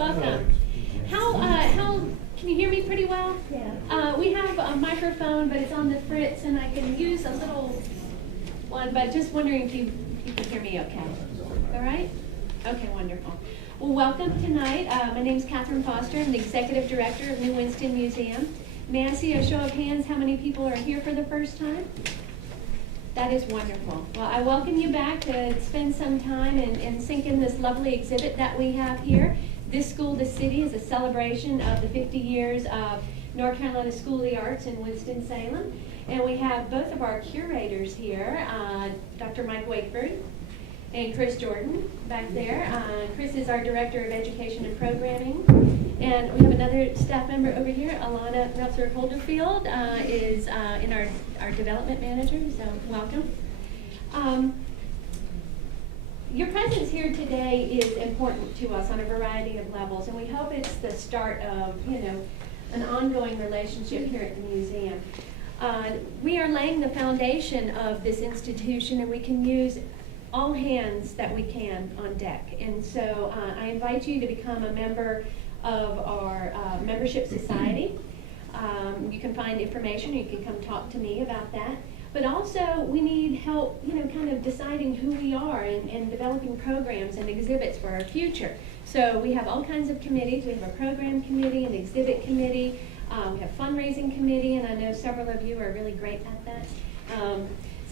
Welcome. How can you hear me pretty well? Yeah. We have a microphone, but it's on the fritz, and I can use a little one, but just wondering if you can hear me okay. All right? Okay, wonderful. Well, welcome tonight. My name is Catherine Foster. I'm the Executive Director of New Winston Museum. May I see a show of hands how many people are here for the first time? That is wonderful. Well, I welcome you back to spend some time and sink in this lovely exhibit that we have here. This School to City is a celebration of the 50 years of North Carolina School of the Arts in Winston-Salem. And we have both of our curators here, Dr. Mike Wakeford and Chris Jordan back there. Chris is our Director of Education and Programming. And we have another staff member over here, Alana Meltzer-Holderfield, is in our Development Manager, so welcome. Your presence here today is important to us on a variety of levels, and we hope it's the start of, an ongoing relationship here at the museum. We are laying the foundation of this institution, and we can use all hands that we can on deck. And so I invite you to become a member of our membership society. You can find information, or you can come talk to me about that. But also, we need help, kind of deciding who we are and developing programs and exhibits for our future. So we have all kinds of committees. We have a program committee, an exhibit committee. We have fundraising committee, and I know several of you are really great at that.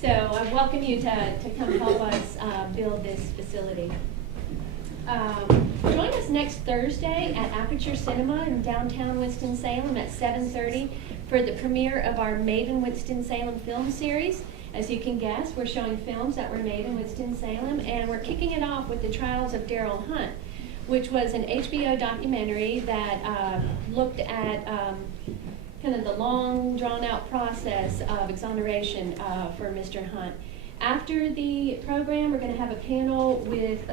So I welcome you to come help us build this facility. Join us next Thursday at Aperture Cinema in downtown Winston-Salem at 7:30 for the premiere of our Made in Winston-Salem film series. As you can guess, we're showing films that were made in Winston-Salem, and we're kicking it off with The Trials of Daryl Hunt, which was an HBO documentary that looked at kind of the long, drawn-out process of exoneration for Mr. Hunt. After the program, we're going to have a panel with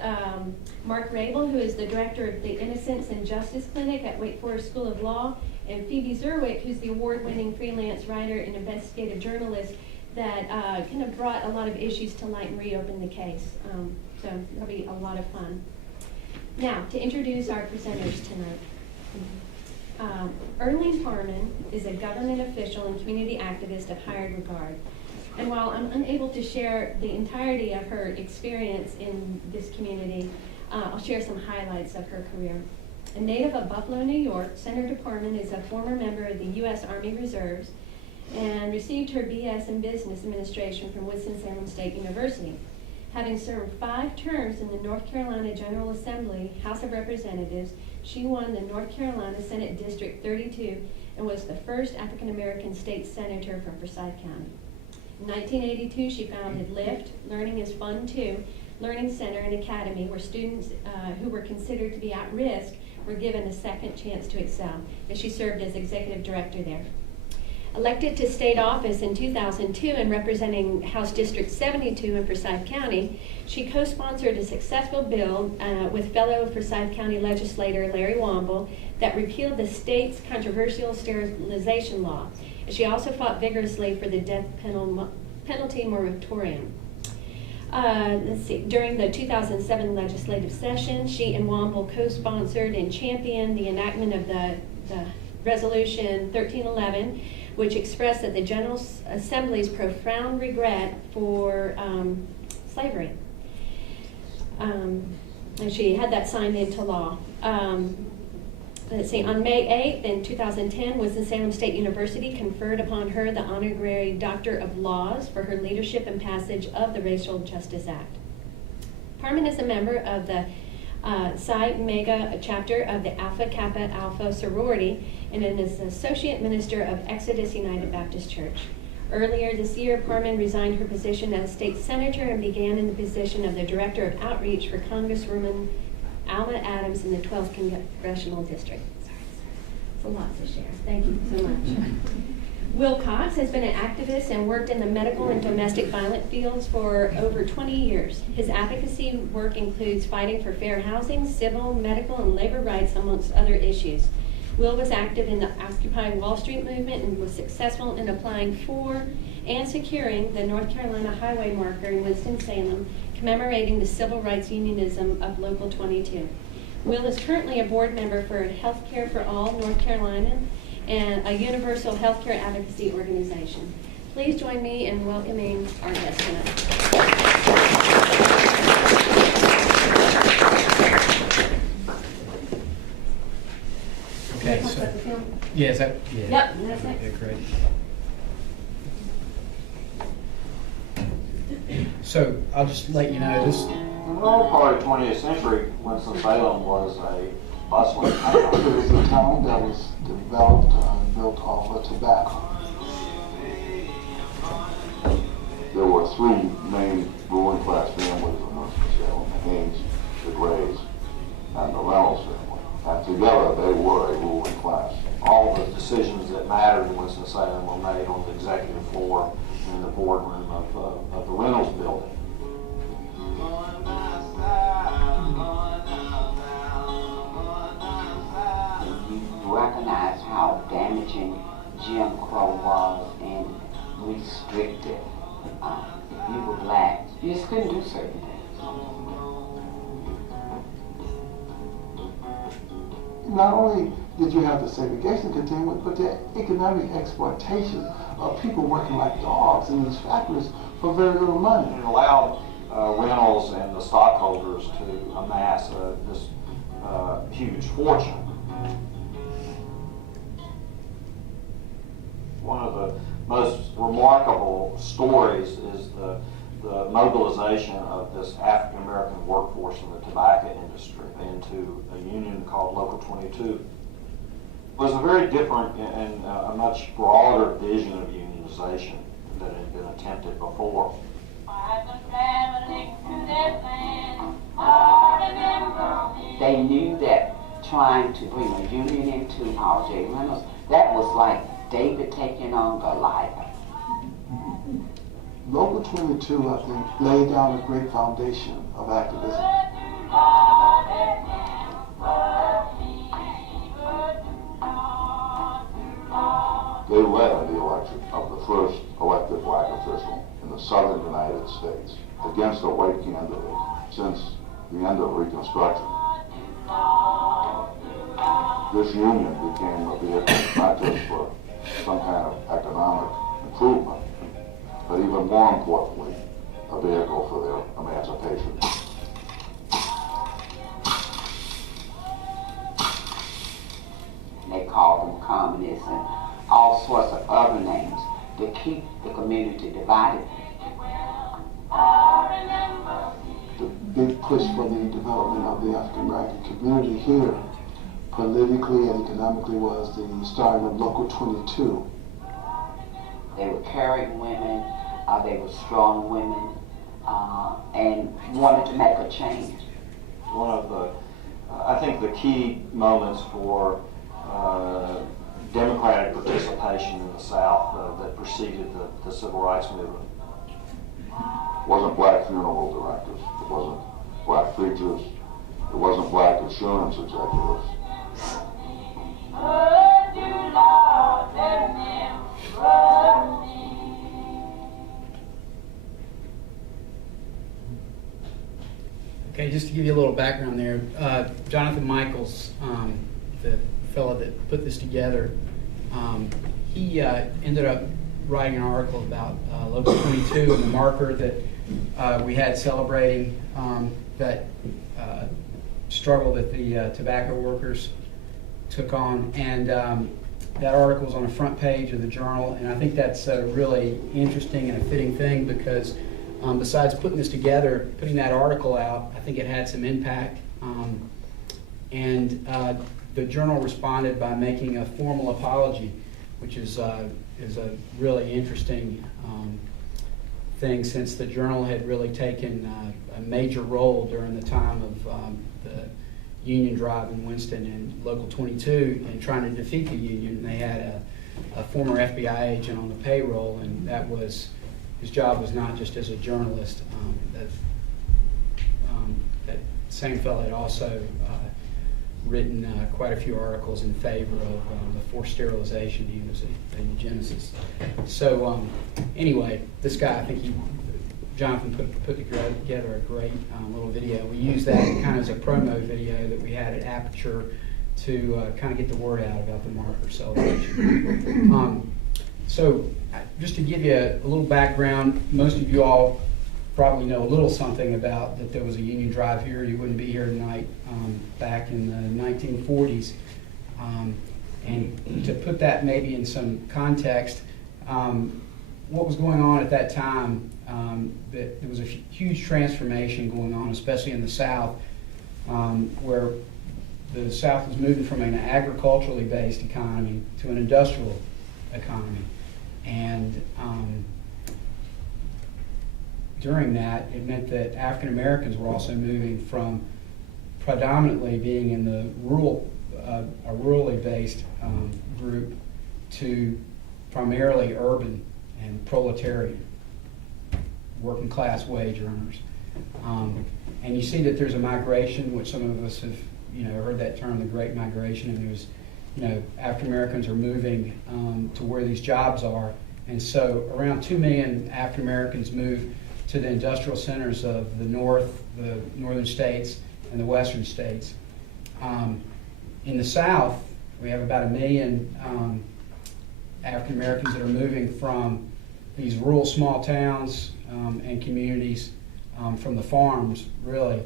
Mark Rabel, who is the director of the Innocence and Justice Clinic at Wake Forest School of Law, and Phoebe Zerwick, who's the award-winning freelance writer and investigative journalist that kind of brought a lot of issues to light and reopened the case. So it'll be a lot of fun. Now, to introduce our presenters tonight. Earline Parmon is a government official and community activist of hired regard. And while I'm unable to share the entirety of her experience in this community, I'll share some highlights of her career. A native of Buffalo, New York, Senator Parmon is a former member of the U.S. Army Reserves and received her B.S. in Business Administration from Winston-Salem State University. Having served 5 terms in the North Carolina General Assembly, House of Representatives, she won the North Carolina Senate District 32 and was the first African-American state senator from Forsyth County. In 1982, she founded LIFT, Learning is Fun Too, Learning Center and Academy, where students who were considered to be at risk were given a second chance to excel, and she served as executive director there. Elected to state office in 2002 and representing House District 72 in Forsyth County, she co-sponsored a successful bill with fellow Forsyth County legislator Larry Womble that repealed the state's controversial sterilization law. She also fought vigorously for the death penalty moratorium. During the 2007 legislative session, she and Womble co-sponsored and championed the enactment of the Resolution 1311, which expressed that the General Assembly's profound regret for slavery. And she had that signed into law. On May 8th in 2010, Winston-Salem State University conferred upon her the honorary Doctor of Laws for her leadership and passage of the Racial Justice Act. Parmon is a member of the Psi Mega chapter of the Alpha Kappa Alpha sorority and is an associate minister of Exodus United Baptist Church. Earlier this year, Parmon resigned her position as state senator and began in the position of the director of outreach for Congresswoman Alma Adams in the 12th Congressional District. Sorry, it's a lot to share. Thank you so much. Will Cox has been an activist and worked in the medical and domestic violence fields for over 20 years. His advocacy work includes fighting for fair housing, civil, medical, and labor rights, amongst other issues. Will was active in the Occupy Wall Street movement and was successful in applying for and securing the North Carolina highway marker in Winston-Salem, commemorating the civil rights unionism of Local 22. Will is currently a board member for Healthcare for All North Carolina and a universal healthcare advocacy organization. Please join me in welcoming our guest tonight. Okay, so, yeah, is that, yeah. Yep, that's it. Okay, great. So, I'll just let you know this. In the early part of the 20th century, Winston-Salem was a bustling town. It was a town that was developed and built off of tobacco. There were three main ruling class families in Winston-Salem: the Haynes, the Grays, and the Reynolds family. And together they were a ruling class. All the decisions that mattered in Winston-Salem were made on the executive floor in the boardroom of the Reynolds building. You recognize how damaging Jim Crow was and restricted. If you were black, you just couldn't do certain things. Not only did you have the segregation continuing, but the economic exploitation of people working like dogs in these factories for very little money. It allowed Reynolds and the stockholders to amass this huge fortune. One of the most remarkable stories is the mobilization of this African American workforce in the tobacco industry into a union called Local 22. It was a very different and a much broader vision of unionization that had been attempted before. They knew that trying to bring a union into R.J. Reynolds, that was like David taking on Goliath. Local 22, I think, laid down a great foundation of activism. They led the election of the first elected black official in the southern United States against a white candidate since the end of Reconstruction. This union became a vehicle not just for some kind of economic improvement, but even more importantly, a vehicle for their emancipation. They called them communists and all sorts of other names to keep the community divided. The big push for the development of the African American community here, politically and economically, was the starting of Local 22. They were caring women, they were strong women, and wanted to make a change. One of the, I think, the key moments for democratic participation in the South that preceded the Civil Rights Movement. It wasn't black funeral directors, it wasn't black preachers, it wasn't black insurance executives. Okay, just to give you a little background there, Jonathan Michaels, the fellow that put this together, he ended up writing an article about Local 22 and the marker that we had celebrating that struggle that the tobacco workers took on. And that article was on the front page of the Journal, and I think that's a really interesting and a fitting thing because besides putting this together, putting that article out, I think it had some impact. The Journal responded by making a formal apology, which is a really interesting thing since the Journal had really taken a major role during the time of the Union Drive in Winston and Local 22 in trying to defeat the Union. They had a former FBI agent on the payroll, and that was his job was not just as a journalist. That same fellow had also written quite a few articles in favor of the forced sterilization. He was a eugenicist. So anyway, this guy, I think he Jonathan put together a great little video. We used that kind of as a promo video that we had at Aperture to kind of get the word out about the marker celebration. So just to give you a little background, most of you all probably know a little something about that there was a union drive here. You wouldn't be here tonight back in the 1940s. And to put that maybe in some context, what was going on at that time, that there was a huge transformation going on, especially in the South, where the South was moving from an agriculturally based economy to an industrial economy. And during that, it meant that African Americans were also moving from predominantly being in the a rurally based group to primarily urban and proletarian, working class wage earners. And you see that there's a migration, which some of us have heard that term, the Great Migration, and there's African Americans are moving to where these jobs are. And so around 2 million African Americans moved to the industrial centers of the northern states and the western states. In the South, we have about 1 million African Americans that are moving from these rural small towns and communities, from the farms really,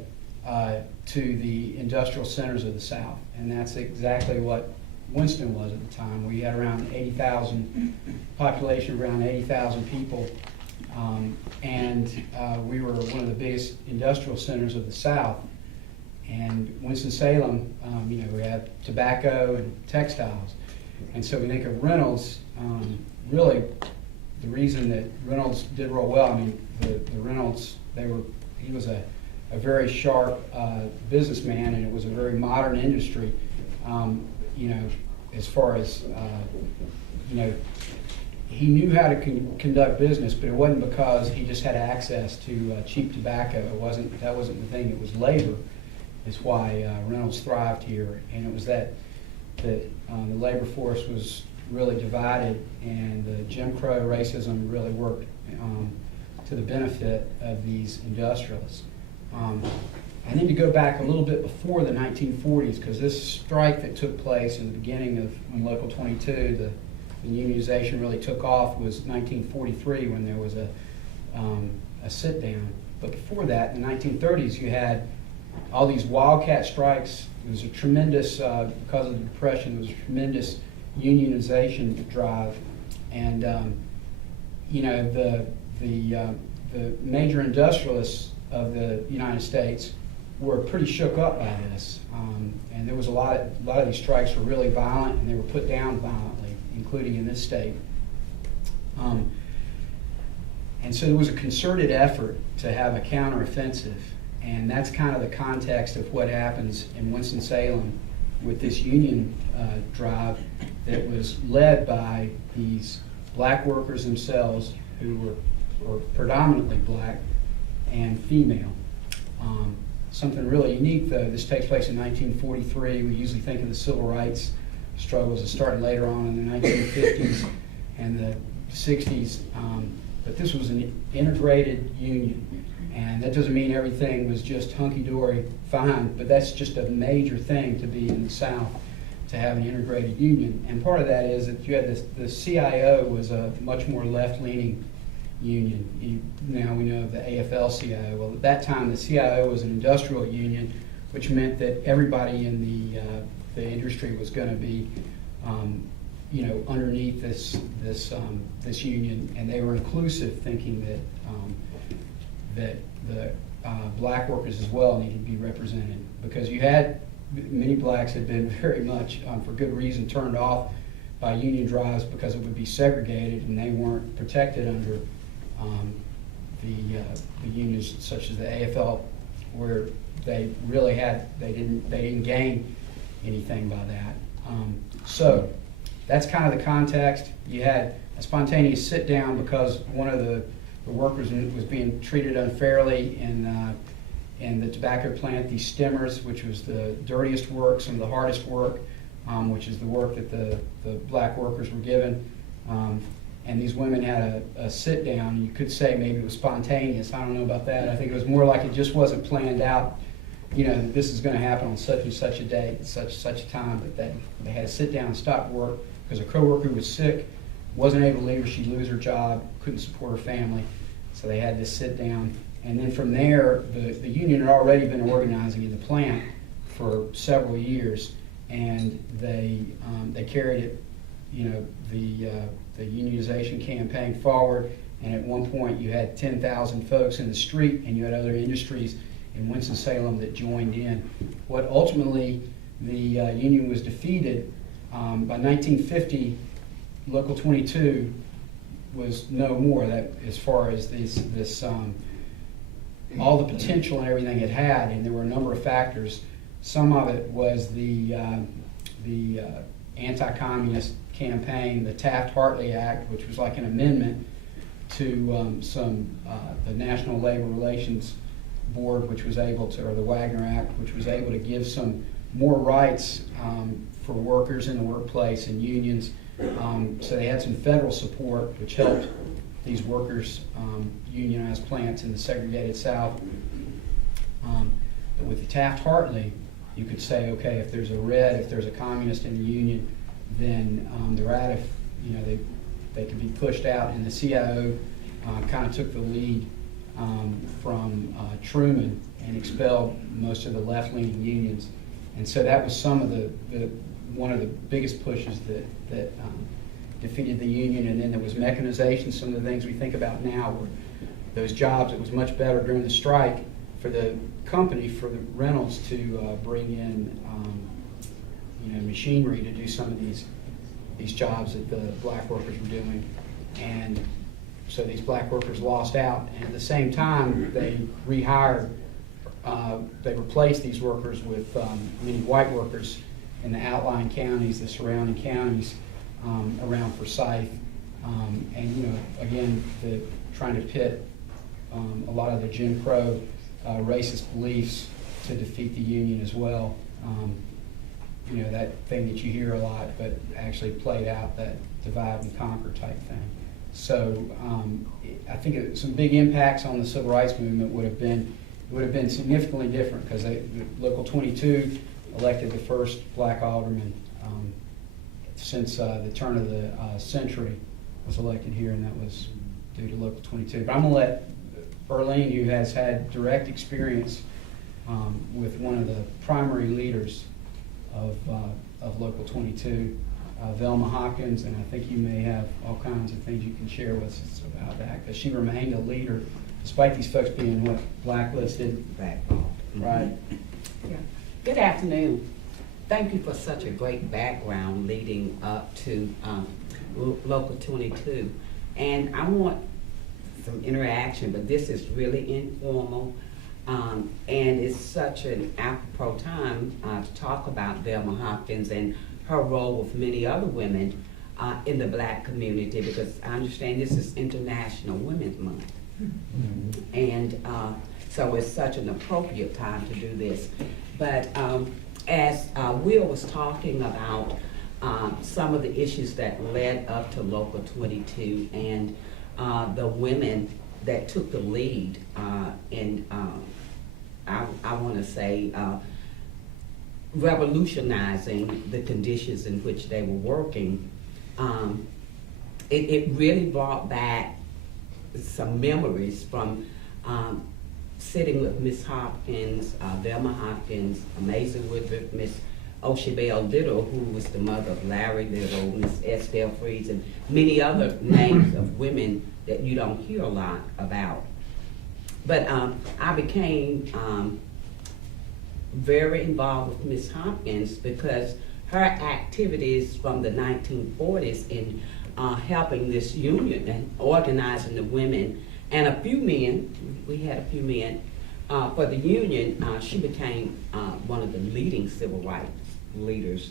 to the industrial centers of the South. And that's exactly what Winston was at the time. We had around 80,000, population of around 80,000 people, and we were one of the biggest industrial centers of the South. And Winston-Salem, we had tobacco and textiles. And so we think of Reynolds, really the reason that Reynolds did real well, the Reynolds, he was a very sharp businessman, and it was a very modern industry, as far as, he knew how to conduct business, but it wasn't because he just had access to cheap tobacco. That wasn't the thing. It was labor. Is why Reynolds thrived here, and it was that the labor force was really divided, and the Jim Crow racism really worked to the benefit of these industrialists. I need to go back a little bit before the 1940s, because this strike that took place in the beginning of when Local 22, the unionization really took off, was 1943 when there was a sit down. But before that, in the 1930s, you had all these wildcat strikes. It was a tremendous, because of the Depression, it was a tremendous unionization drive. And, the major industrialists of the United States were pretty shook up by this. And there was a lot of these strikes were really violent, and they were put down violently, including in this state. And so there was a concerted effort to have a counteroffensive. And that's kind of the context of what happens in Winston-Salem with this union drive that was led by these black workers themselves, who were predominantly black and female. Something really unique, though, this takes place in 1943. We usually think of the civil rights struggles as starting later on in the 1950s and the 60s, but this was an integrated union. And that doesn't mean everything was just hunky-dory fine, but that's just a major thing to be in the South, to have an integrated union. And part of that is that you had the CIO was a much more left-leaning union. Now we know the AFL-CIO. Well, at that time, the CIO was an industrial union, which meant that everybody in the industry was going to be, underneath this union, and they were inclusive, thinking that the black workers as well needed to be represented, because you had many blacks had been very much, for good reason, turned off by union drives because it would be segregated and they weren't protected under the unions such as the AFL, where they really they didn't gain anything by that. So that's kind of the context. You had a spontaneous sit down because one of the workers was being treated unfairly in the tobacco plant. These stemmers, which was the dirtiest work, some of the hardest work, which is the work that the black workers were given. and these women had a sit down. You could say maybe it was spontaneous. I don't know about that. I think it was more like it just wasn't planned out. You know, that this is going to happen on such and such a date, such a time. But they had to sit down and stop work because a coworker who was sick, wasn't able to leave her. She'd lose her job, couldn't support her family, so they had to sit down. And then from there, the union had already been organizing in the plant for several years, and they carried it, you know, the unionization campaign forward. And at one point, you had 10,000 folks in the street, and you had other industries in Winston-Salem that joined in. What ultimately the union was defeated by 1950. Local 22 was no more. That as far as this all the potential and everything it had, and there were a number of factors. Some of it was the anti-communist campaign, the Taft-Hartley Act, which was like an amendment to the National Labor Relations Board, which was able to, or the Wagner Act, which was able to give some more rights for workers in the workplace and unions. So they had some federal support, which helped these workers unionize plants in the segregated South. But with the Taft-Hartley, you could say, okay, if there's a communist in the union, then they're out of, you know, they could be pushed out. And the CIO kind of took the lead from Truman and expelled most of the left-leaning unions. And so that was some of one of the biggest pushes that defeated the union. And then there was mechanization. Some of the things we think about now were those jobs. It was much better during the strike for the company, for the Reynolds, to bring in you know, machinery to do some of these jobs that the black workers were doing. And so these black workers lost out. And at the same time, they rehired, they replaced these workers with many white workers in the outlying counties, the surrounding counties around Forsyth. And, you know, again, trying to pit a lot of the Jim Crow racist beliefs to defeat the union as well. You know, that thing that you hear a lot, but actually played out, that divide and conquer type thing. So I think some big impacts on the civil rights movement would have been significantly different, because Local 22 elected the first black alderman since the turn of the century was elected here, and that was due to Local 22. But I'm going to let Earline, who has had direct experience with one of the primary leaders of Local 22, Velma Hopkins, and I think you may have all kinds of things you can share with us about that, because she remained a leader despite these folks being blacklisted. Blackballed. Right. Yeah. Good afternoon. Thank you for such a great background leading up to Local 22. And I want some interaction, but this is really informal. And it's such an apropos time to talk about Velma Hopkins and her role with many other women in the black community, because I understand this is International Women's Month. Mm-hmm. And so it's such an appropriate time to do this. But as Will was talking about some of the issues that led up to Local 22 and the women that took the lead in, I want to say, revolutionizing the conditions in which they were working, it really brought back some memories from sitting with Miss Hopkins, Velma Hopkins, Amazing Woodruff, Miss Oshabelle Little, who was the mother of Larry Little, Miss Estelle Freeze, and many other names of women that you don't hear a lot about. But I became very involved with Miss Hopkins because her activities from the 1940s in helping this union and organizing the women and a few men, we had a few men, for the union, she became one of the leading civil rights leaders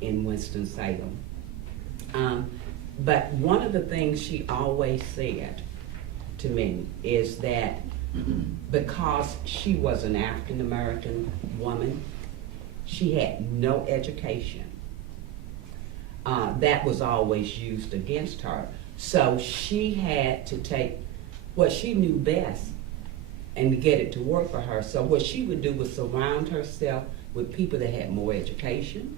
in Winston-Salem. But one of the things she always said to me is that because she was an African-American woman, she had no education. That was always used against her. So she had to take what she knew best and to get it to work for her. So what she would do was surround herself with people that had more education,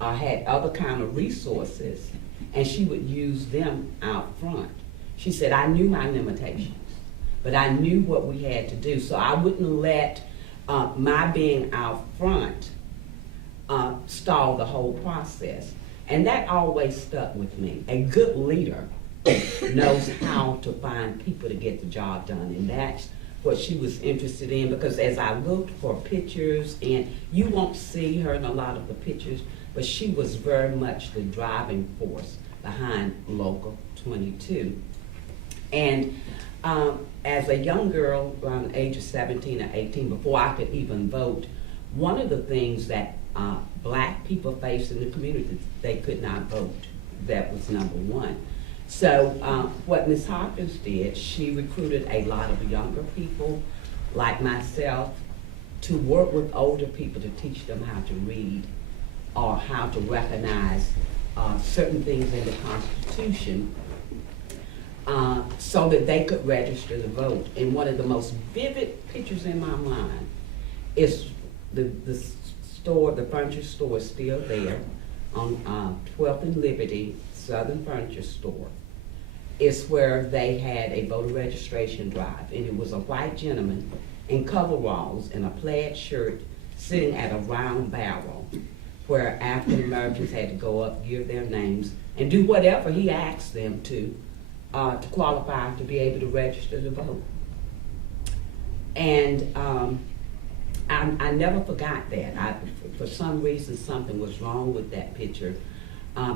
had other kind of resources, and she would use them out front. She said, I knew my limitations, but I knew what we had to do. So I wouldn't let my being out front stall the whole process. And that always stuck with me. A good leader knows how to find people to get the job done. And that's what she was interested in, because as I looked for pictures, and you won't see her in a lot of the pictures, but she was very much the driving force behind Local 22. And as a young girl, around the age of 17 or 18, before I could even vote, one of the things that black people faced in the community, they could not vote. That was number one. So what Ms. Hopkins did, she recruited a lot of younger people like myself to work with older people to teach them how to read or how to recognize certain things in the Constitution so that they could register to vote. And one of the most vivid pictures in my mind is the store, the furniture store is still there on 12th and Liberty, Southern Furniture Store. It's where they had a voter registration drive, and it was a white gentleman in coveralls in a plaid shirt sitting at a round barrel where African Americans had to go up, give their names, and do whatever he asked them to qualify to be able to register to vote. And I never forgot that. For some reason, something was wrong with that picture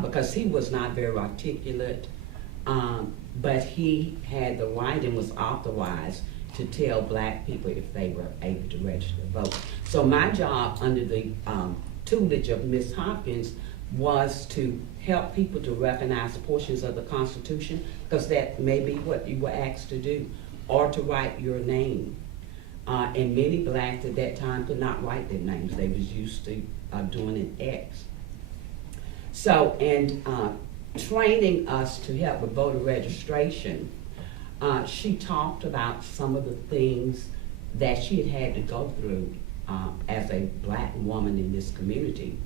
because he was not very articulate, but he had the right and was authorized to tell black people if they were able to register to vote. So my job under the tutelage of Ms. Hopkins was to help people to recognize portions of the Constitution, because that may be what you were asked to do, or to write your name. And many blacks at that time could not write their names. They was used to doing an X. So, and training us to help with voter registration, she talked about some of the things that she had to go through as a black woman in this community.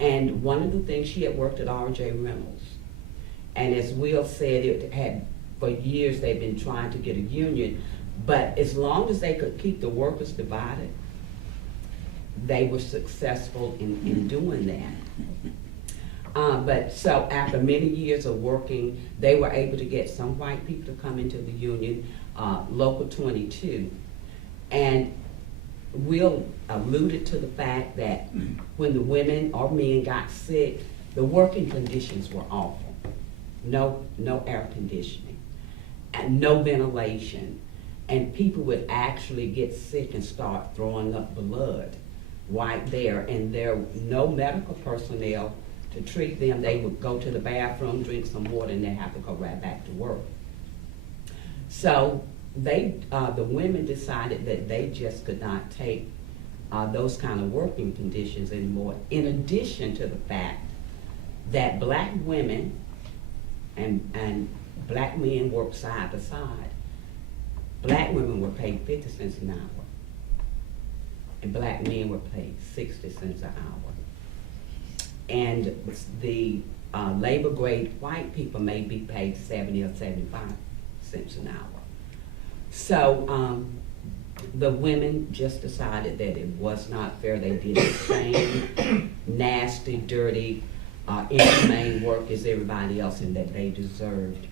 And one of the things, she had worked at R.J. Reynolds. And as Will said, it had, for years they've been trying to get a union, but as long as they could keep the workers divided, they were successful in doing that. But so after many years of working, they were able to get some white people to come into the union, Local 22. And Will alluded to the fact that when the women or men got sick, the working conditions were awful. No air conditioning, and no ventilation. And people would actually get sick and start throwing up blood right there. And there were no medical personnel to treat them. They would go to the bathroom, drink some water, and they have to go right back to work. So they, the women decided that they just could not take those kind of working conditions anymore, in addition to the fact that black women and black men work side by side. Black women were paid 50 cents an hour, and black men were paid 60 cents an hour. And the labor grade white people may be paid 70 or 75 cents an hour. So the women just decided that it was not fair. They did the same nasty, dirty, inhumane work as everybody else, and that they deserved.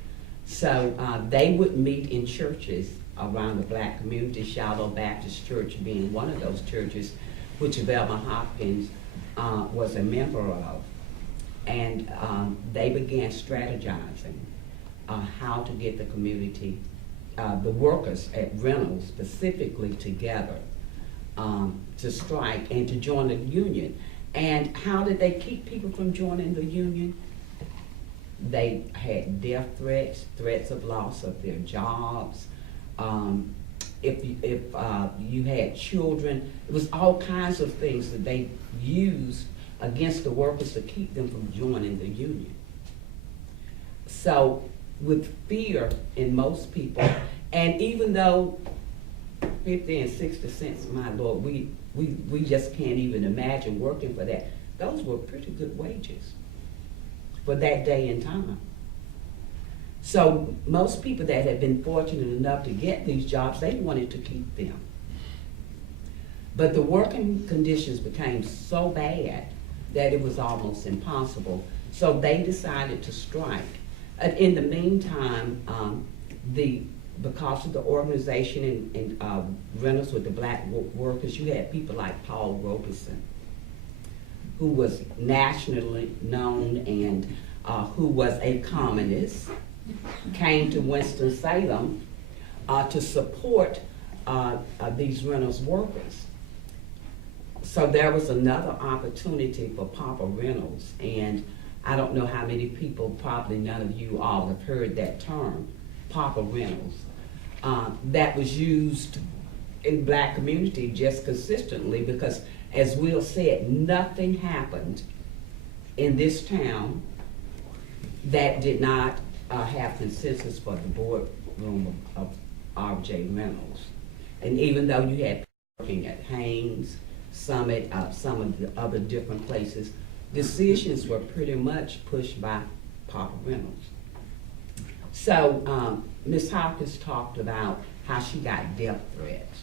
So they would meet in churches around the black community, Shiloh Baptist Church being one of those churches, which Velma Hopkins was a member of. And they began strategizing how to get the community, the workers at Reynolds specifically, together to strike and to join the union. And how did they keep people from joining the union? They had death threats, threats of loss of their jobs. If you had children, it was all kinds of things that they used against the workers to keep them from joining the union. So with fear in most people, and even though 50 and 60 cents, my Lord, we just can't even imagine working for that. Those were pretty good wages for that day and time. So most people that had been fortunate enough to get these jobs, they wanted to keep them. But the working conditions became so bad that it was almost impossible. So they decided to strike. In the meantime, because of the organization and rentals with the black workers, you had people like Paul Robeson, who was nationally known and who was a communist, came to Winston-Salem to support these rentals workers. So there was another opportunity for Papa Reynolds, and I don't know how many people, probably none of you all have heard that term, Papa Reynolds. That was used in black community just consistently because, as Will said, nothing happened in this town that did not have consensus for the boardroom of R.J. Reynolds. And even though you had people working at Haynes, Summit, some of the other different places, decisions were pretty much pushed by Papa Reynolds. So Ms. Hopkins talked about how she got death threats,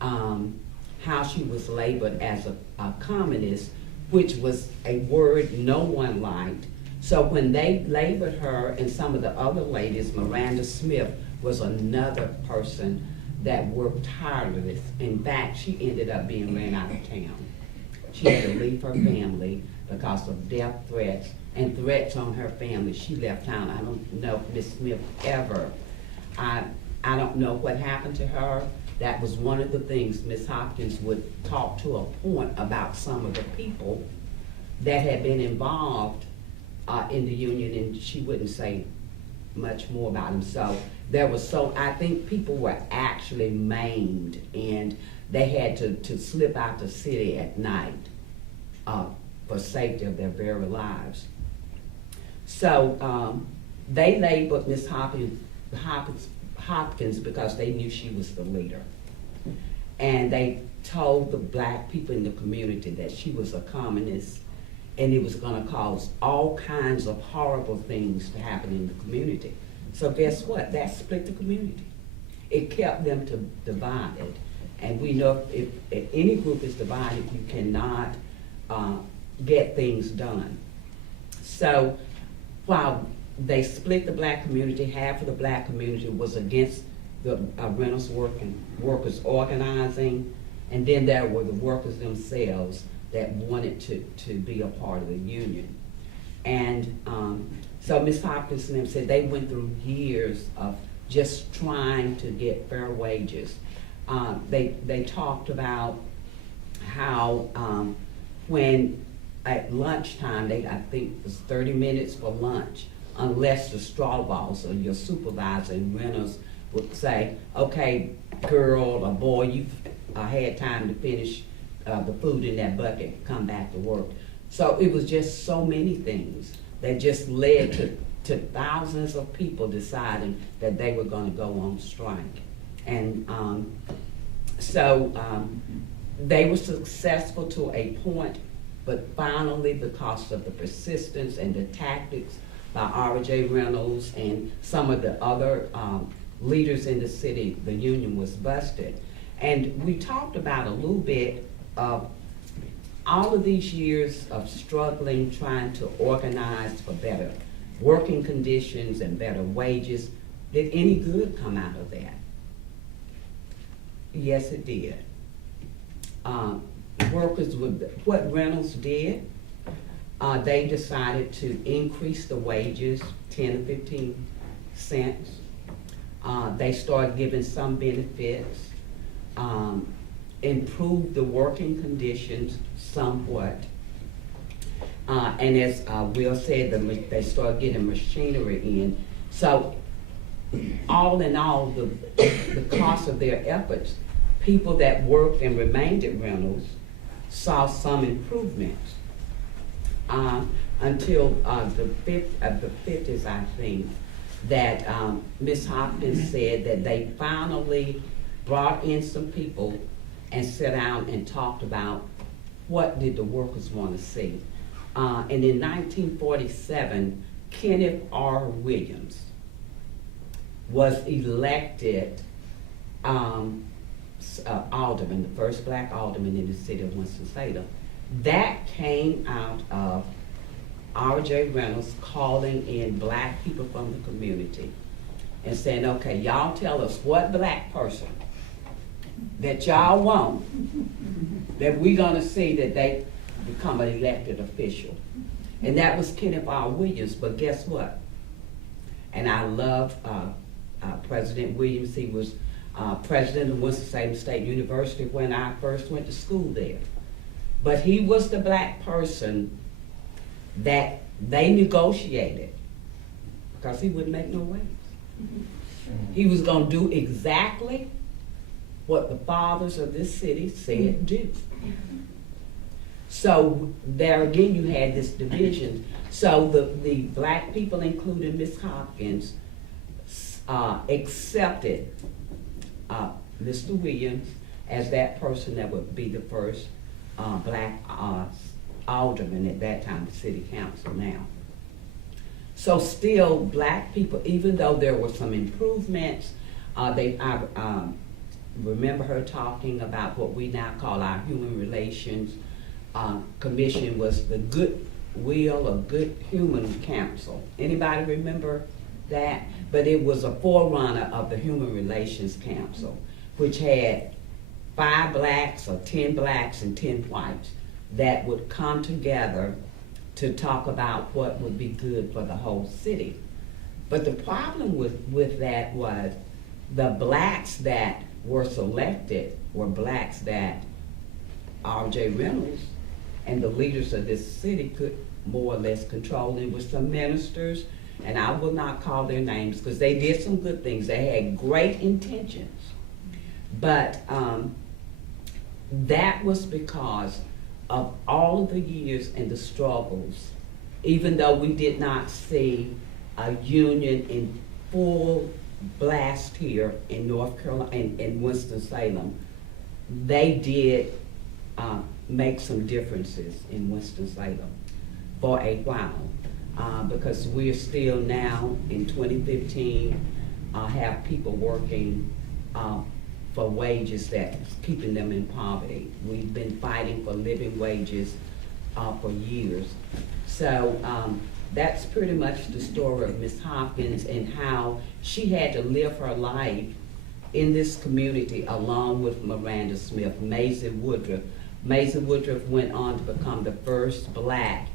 how she was labeled as a communist, which was a word no one liked. So when they labeled her and some of the other ladies, Miranda Smith was another person that worked tireless. In fact, she ended up being ran out of town. She had to leave her family because of death threats and threats on her family. She left town. I don't know if Miss Smith ever, I don't know what happened to her. That was one of the things Miss Hopkins would talk to a point about some of the people that had been involved in the union, and she wouldn't say much more about them. So there was I think people were actually maimed, and they had to slip out the city at night for safety of their very lives. So they labeled Miss Hopkins because they knew she was the leader. And they told the black people in the community that she was a communist and it was going to cause all kinds of horrible things to happen in the community. So guess what? That split the community. It kept them divided. And we know if any group is divided, you cannot get things done. So while they split the black community, half of the black community was against the rentals workers organizing, and then there were the workers themselves that wanted to be a part of the union. And so Ms. Hopkins and them said they went through years of just trying to get fair wages. They talked about how when at lunchtime, I think it was 30 minutes for lunch, unless the straw boss or your supervisor in rentals would say, okay, girl or boy, you've had time to finish the food in that bucket, come back to work. So it was just so many things that just led to thousands of people deciding that they were going to go on strike. And so they were successful to a point, but finally, because of the persistence and the tactics by R.J. Reynolds and some of the other leaders in the city, the union was busted. And we talked about a little bit of all of these years of struggling, trying to organize for better working conditions and better wages. Did any good come out of that? Yes, it did. Workers what Reynolds did, they decided to increase the wages 10 to 15 cents. They started giving some benefits, improved the working conditions somewhat. And as Will said, they started getting machinery in. So all in all, the cost of their efforts, people that worked and remained at Reynolds saw some improvements. until the 50s, I think, that Ms. Hopkins said that they finally brought in some people and sat down and talked about what did the workers want to see. And in 1947, Kenneth R. Williams was elected alderman, the first black alderman in the city of Winston-Salem. That came out of R.J. Reynolds calling in black people from the community and saying, okay, y'all tell us what black person that y'all want that we're gonna see that they become an elected official. And that was Kenneth R. Williams, but guess what? And I love President Williams. He was president of Winston-Salem State University when I first went to school there. But he was the black person that they negotiated because he wouldn't make no waves. He was gonna do exactly what the fathers of this city said do. So there again, you had this division. So the black people, including Ms. Hopkins, accepted Mr. Williams as that person that would be the first black alderman at that time, the city council now. So still, black people, even though there were some improvements, I remember her talking about what we now call our Human Relations Commission was the Goodwill of Good Human Council. Anybody remember that? But it was a forerunner of the Human Relations Council, which had 5 blacks or 10 blacks and 10 whites that would come together to talk about what would be good for the whole city. But the problem with that was the blacks that were selected were blacks that R.J. Reynolds and the leaders of this city could more or less control. There were some ministers, and I will not call their names because they did some good things. They had great intentions. But that was because of all of the years and the struggles, even though we did not see a union in full blast here in North Carolina, in Winston-Salem, they did make some differences in Winston-Salem for a while, because we're still now in 2015 have people working for wages that's keeping them in poverty. We've been fighting for living wages for years. So that's pretty much the story of Ms. Hopkins and how she had to live her life in this community along with Miranda Smith, Maisie Woodruff. Maisie Woodruff went on to become the first black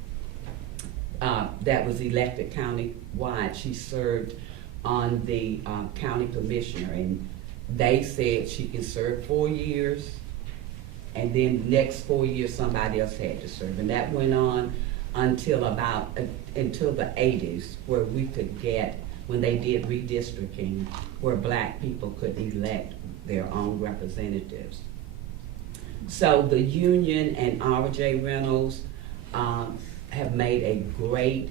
that was elected county-wide. She served on the county commissioner, and they said she can serve 4 years, and then the next 4 years somebody else had to serve. And that went on until until the 80s, where we could get, when they did redistricting, where black people could elect their own representatives. So the union and R.J. Reynolds have made a great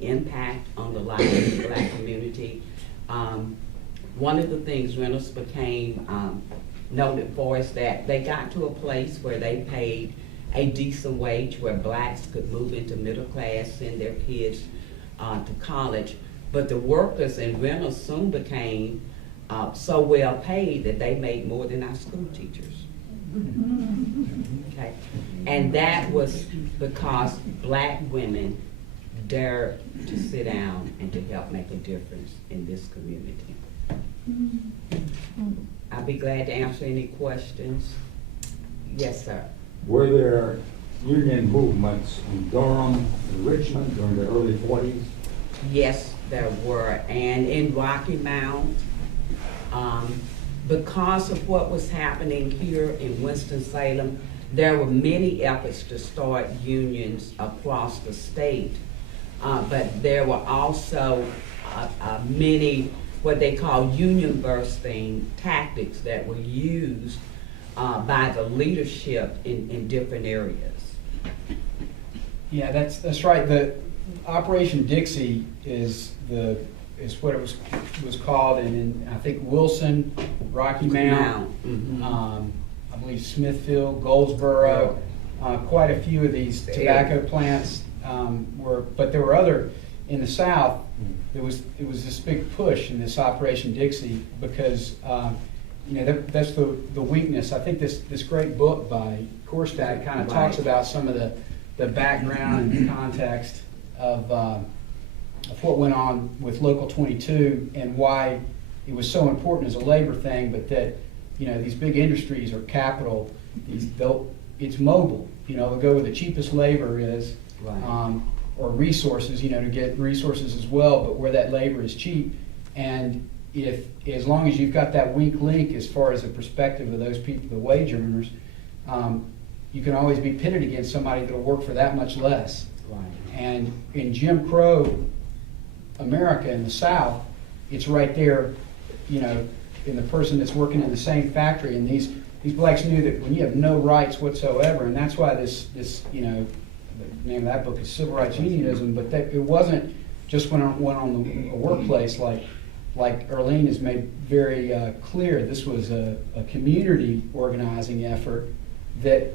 impact on the life of the black community. One of the things Reynolds became noted for is that they got to a place where they paid a decent wage, where blacks could move into middle class, send their kids to college. But the workers in Reynolds soon became so well paid that they made more than our school teachers. Okay, and that was because black women dared to sit down and to help make a difference in this community. I'll be glad to answer any questions. Yes, sir. Were there union movements in Durham and Richmond during the early 40s? Yes, there were, and in Rocky Mount, because of what was happening here in Winston-Salem, there were many efforts to start unions across the state, but there were also many what they call union bursting tactics that were used by the leadership in different areas. Yeah, that's right. The Operation Dixie is what it was called, and in I think Wilson, Rocky Mount, I believe Smithfield, Goldsboro, quite a few of these tobacco plants but there were other in the South. It was this big push in this Operation Dixie because that's the weakness. I think this great book by Korstad kind of talks about some of the background and context of what went on with Local 22 and why it was so important as a labor thing, but that these big industries or capital, it's mobile. They'll go where the cheapest labor is, or resources, to get resources as well, but where that labor is cheap. And as long as you've got that weak link as far as the perspective of those people, the wage earners, you can always be pitted against somebody that'll work for that much less. Right. And in Jim Crow America in the South, it's right there, in the person that's working in the same factory. And these blacks knew that when you have no rights whatsoever, and that's why this the name of that book is Civil Rights Unionism, but that it wasn't just went on the workplace like Earline has made very clear. This was a community organizing effort that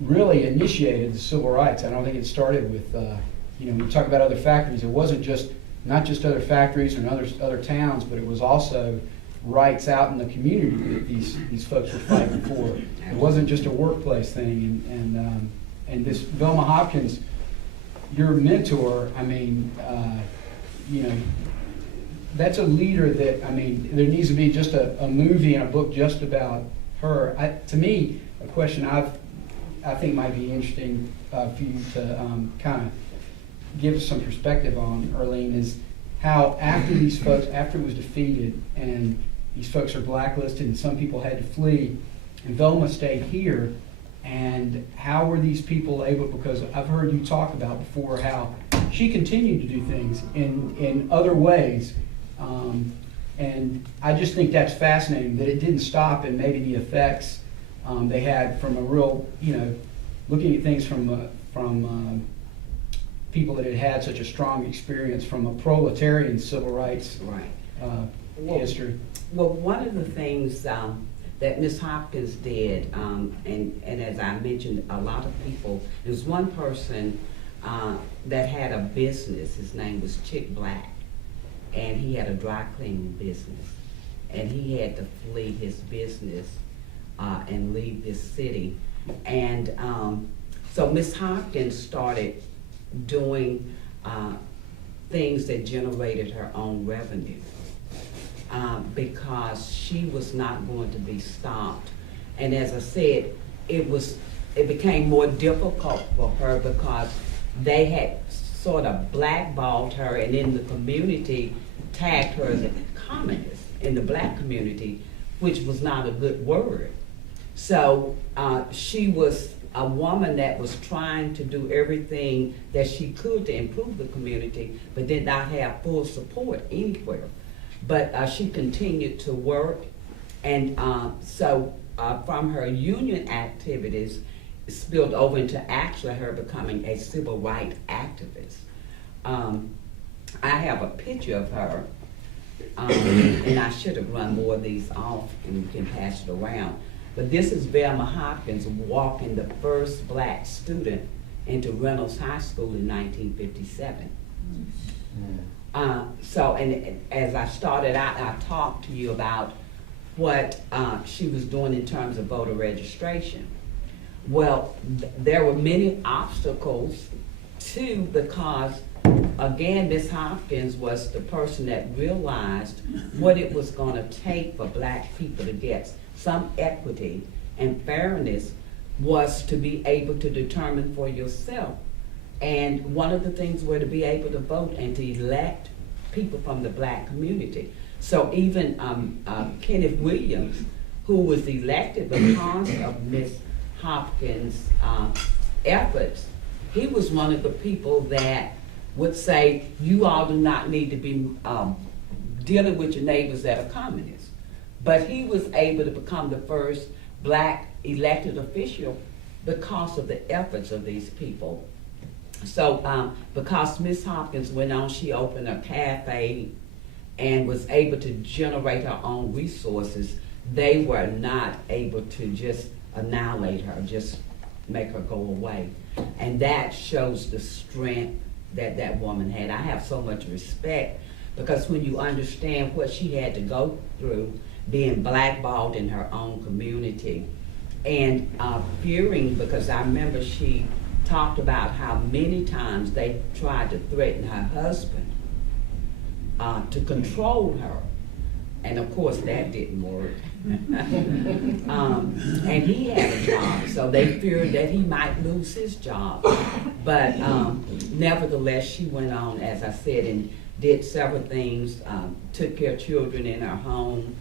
really initiated the civil rights. I don't think it started with, when you talk about other factories, it wasn't not just other factories and other towns, but it was also rights out in the community that these folks were fighting for. It wasn't just a workplace thing. And this Velma Hopkins, your mentor, that's a leader that, there needs to be just a movie and a book just about her. To me, a question I think might be interesting for you to kind of give us some perspective on, Earline, is how after it was defeated and these folks are blacklisted and some people had to flee, and Velma stayed here, and how were these people able, because I've heard you talk about before how she continued to do things in other ways, and I just think that's fascinating that it didn't stop, and maybe the effects they had from a real, looking at things from people that had such a strong experience from a proletarian civil rights history. Well, one of the things that Ms. Hopkins did, and as I mentioned, a lot of people, there was one person that had a business. His name was Chick Black, and he had a dry cleaning business, and he had to flee his business and leave this city. And so Ms. Hopkins started doing things that generated her own revenue because she was not going to be stopped. And as I said, it became more difficult for her because they had sort of blackballed her, and in the community tagged her as a communist in the black community, which was not a good word. So she was a woman that was trying to do everything that she could to improve the community, but did not have full support anywhere. But she continued to work, and so from her union activities, it spilled over into actually her becoming a civil rights activist. I have a picture of her, and I should have run more of these off and we can pass it around. But this is Velma Hopkins walking the first black student into Reynolds High School in 1957. So, and as I started out, I talked to you about what she was doing in terms of voter registration. Well, there were many obstacles too, because again, Ms. Hopkins was the person that realized what it was going to take for black people to get some equity and fairness was to be able to determine for yourself. And one of the things were to be able to vote and to elect people from the black community. So even Kenneth Williams, who was elected because of Ms. Hopkins' efforts, he was one of the people that would say, you all do not need to be dealing with your neighbors that are communists. But he was able to become the first black elected official because of the efforts of these people. So because Miss Hopkins went on, she opened a cafe and was able to generate her own resources. They were not able to just annihilate her, just make her go away. And that shows the strength that that woman had. I have so much respect because when you understand what she had to go through, being blackballed in her own community, and fearing, because I remember she talked about how many times they tried to threaten her husband to control her. And of course, that didn't work. And he had a job, so they feared that he might lose his job. But nevertheless, she went on, as I said, and did several things, took care of children in her home,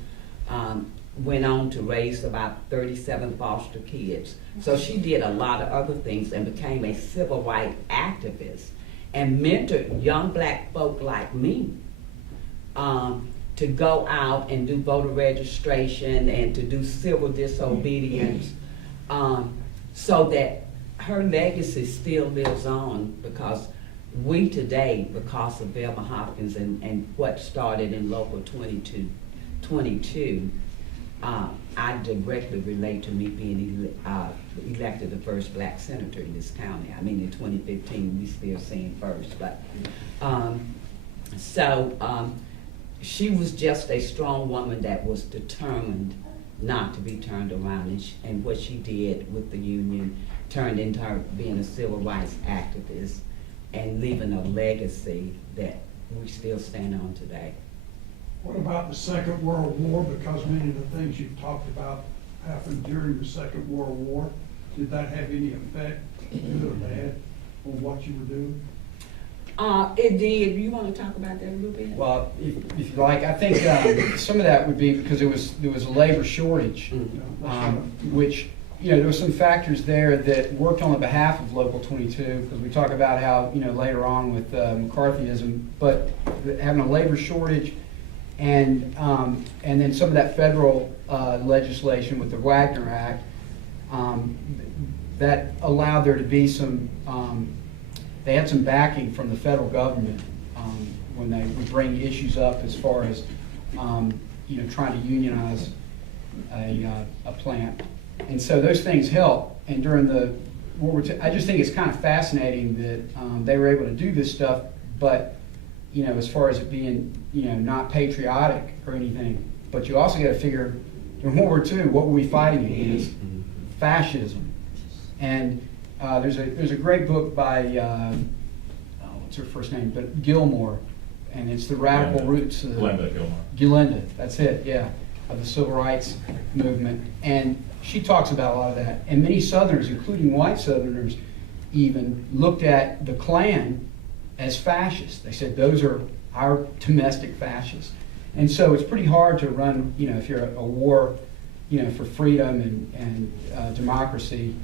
went on to raise about 37 foster kids. So she did a lot of other things and became a civil rights activist and mentored young black folk like me to go out and do voter registration and to do civil disobedience, so that her legacy still lives on, because we today, because of Velma Hopkins and what started in Local 22, I directly relate to me being elected the first black senator in this county. I mean, in 2015, we still saying first, but she was just a strong woman that was determined not to be turned around, and what she did with the union turned into her being a civil rights activist and leaving a legacy that we still stand on today. What about the Second World War? Because many of the things you've talked about happened during the Second World War. Did that have any effect, good or bad, on what you were doing? It did. You want to talk about that a little bit? Well, if you like, I think some of that would be because there was a labor shortage, which, you know, there were some factors there that worked on the behalf of Local 22, because we talk about how, you know, later on with McCarthyism, but having a labor shortage and then some of that federal legislation with the Wagner Act that allowed there to be some, they had some backing from the federal government when they would bring issues up as far as, you know, trying to unionize a plant. And so those things help. And during the World War II, I just think it's kind of fascinating that they were able to do this stuff, but, you know, as far as it being, you know, not patriotic or anything. But you also got to figure, in World War II, what were we fighting against? Fascism. And there's a great book by, what's her first name? But Gilmore, and it's the radical roots of Glenda, that's it, yeah, of the civil rights movement. And she talks about a lot of that. And many Southerners, including white Southerners, even looked at the Klan as fascists. They said those are our domestic fascists. And so it's pretty hard to run, you know, if you're a war, you know, for freedom and democracy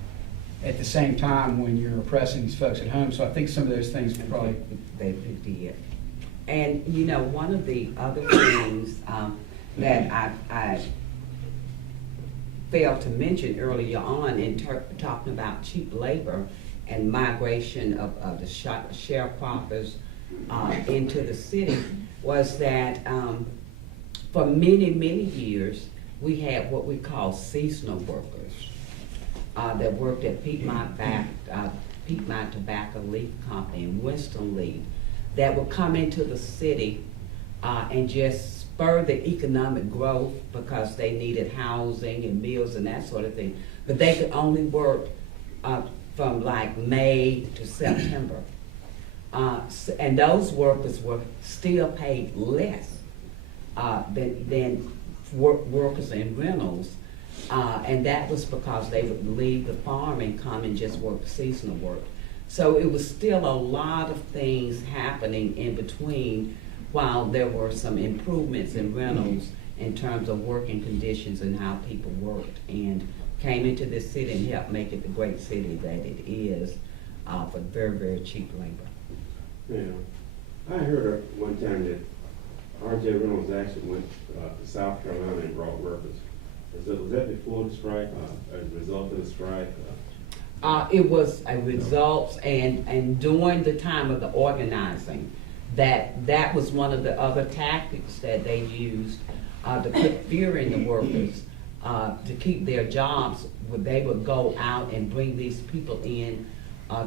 at the same time when you're oppressing these folks at home. So I think some of those things probably they did. And you know, one of the other things that I failed to mention earlier on in talking about cheap labor and migration of the sharecroppers into the city was that for many, many years we had what we call seasonal workers that worked at Piedmont Tobacco Leaf Company and Winston-Salem that would come into the city and just spur the economic growth because they needed housing and meals and that sort of thing. But they could only work from like May to September. And those workers were still paid less than workers in rentals. And that was because they would leave the farm and come and just work seasonal work. So it was still a lot of things happening in between while there were some improvements in rentals in terms of working conditions and how people worked, and came into this city and helped make it the great city that it is for very, very cheap labor. Yeah, I heard one time that R.J. Reynolds actually went to South Carolina and brought workers. Was that before the strike, as a result of the strike? It was a results, and during the time of the organizing, that was one of the other tactics that they used to put fear in the workers, to keep their jobs. They would go out and bring these people in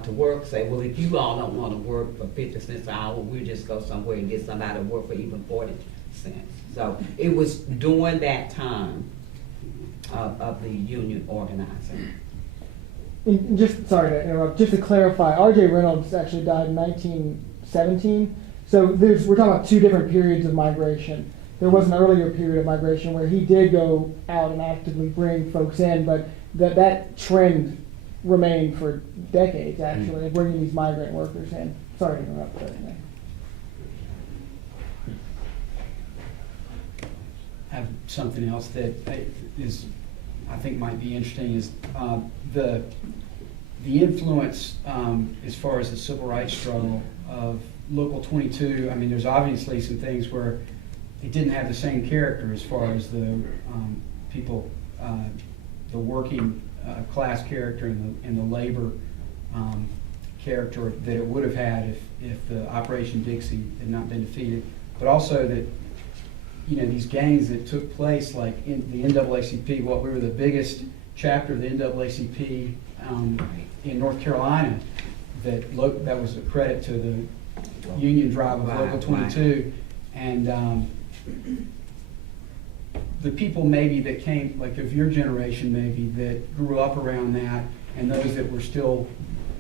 to work, say, well, if you all don't want to work for 50 cents an hour, we'll just go somewhere and get somebody to work for even 40 cents. So it was during that time of the union organizing. And just, sorry to interrupt, just to clarify, R.J. Reynolds actually died in 1917. So we're talking about two different periods of migration. There was an earlier period of migration where he did go out and actively bring folks in, but that trend remained for decades, actually, of bringing these migrant workers in. Sorry to interrupt, but anyway. I have something else that is, I think might be interesting, is the influence as far as the civil rights struggle of Local 22. I mean, there's obviously some things where it didn't have the same character as far as the people, the working class character and the labor character that it would have had if the Operation Dixie had not been defeated. But also that, you know, these gangs that took place, like in the NAACP, we were the biggest chapter of the NAACP in North Carolina. That was a credit to the union drive of Local 22, and the people maybe that came, like of your generation maybe, that grew up around that, and those that were still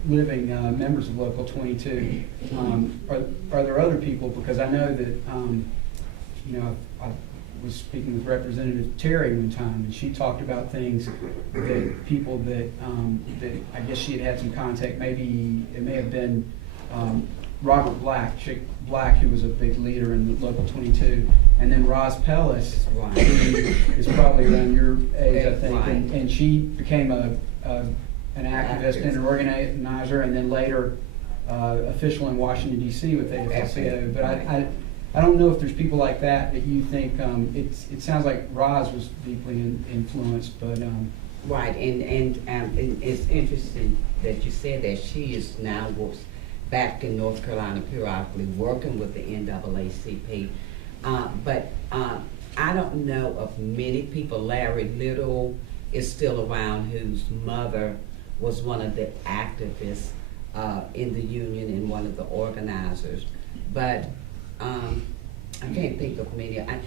living members of Local 22. Are there other people? Because I know that you know, I was speaking with Representative Terry one time, and she talked about things that people that I guess she had some contact. Maybe it may have been Robert Black, Chick Black, who was a big leader in Local 22, and then Roz Pellis, who is probably around your age, I think, and she became an activist and an organizer, and then later official in Washington D.C. with AFL-CIO. But I don't know if there's people like that you think. It sounds like Roz was deeply influenced, but right, and it's interesting that you said that. She is now back in North Carolina periodically working with the NAACP, but I don't know of many people. Larry Little is still around, whose mother was one of the activists in the union and one of the organizers, but I can't think of many. I'm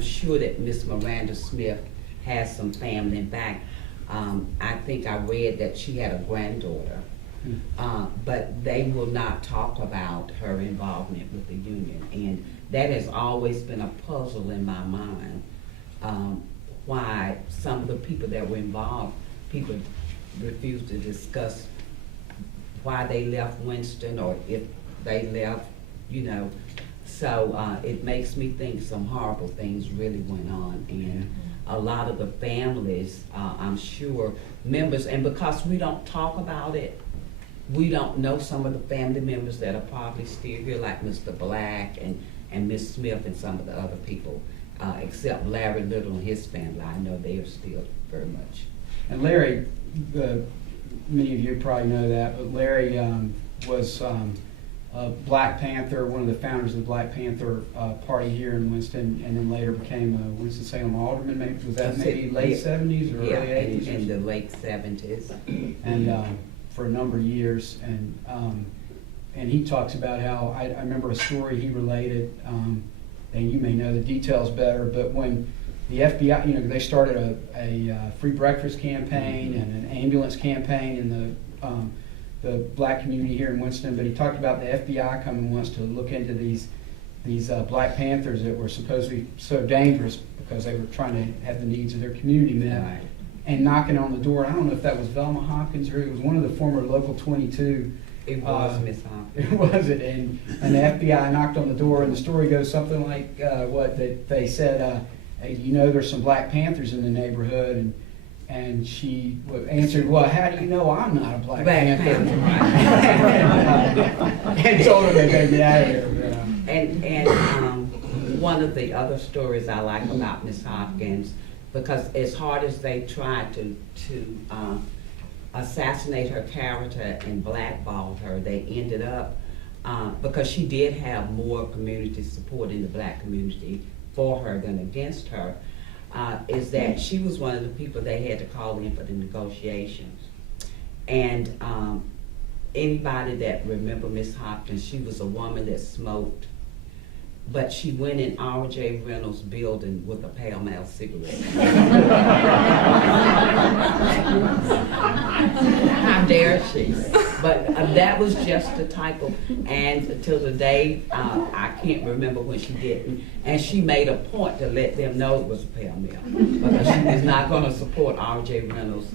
sure that Miss Miranda Smith has some family. In fact, I think I read that she had a granddaughter, but they will not talk about her involvement with the union, and that has always been a puzzle in my mind. Why some of the people that were involved, people refuse to discuss why they left Winston, or if they left, so it makes me think some horrible things really went on, and a lot of the families, I'm sure, members, and because we don't talk about it, we don't know some of the family members that are probably still here, like Mr. Black and Miss Smith and some of the other people, except Larry Little and his family. I know they are still very much. And Larry, many of you probably know that, but Larry was Black Panther, one of the founders of the Black Panther Party here in Winston, and then later became a Winston-Salem alderman. Maybe, was that maybe late 70s or early 80s? In the late 70s. And for a number of years, and he talks about how, I remember a story he related, and you may know the details better, but when the FBI, they started a free breakfast campaign and an ambulance campaign in the black community here in Winston, but he talked about the FBI coming once to look into these Black Panthers that were supposedly so dangerous because they were trying to have the needs of their community met, right, and knocking on the door. I don't know if that was Velma Hopkins or it was one of the former Local 22. It was Miss Hopkins. It was it, and the FBI knocked on the door, and the story goes something like that they said, hey, there's some Black Panthers in the neighborhood, and she answered, well, how do you know I'm not a Black Panther? And told her they better get out of here. And one of the other stories I like about Miss Hopkins because as hard as they tried to assassinate her character and blackball her, they ended up, because she did have more community support in the black community for her than against her, is that she was one of the people they had to call in for the negotiations. And anybody that remember Miss Hopkins, she was a woman that smoked, but she went in R.J. Reynolds' building with a Pall Mall cigarette. How dare she? But that was just the type of, and until the day, I can't remember when she didn't, and she made a point to let them know it was a Pall Mall, because she was not going to support R.J. Reynolds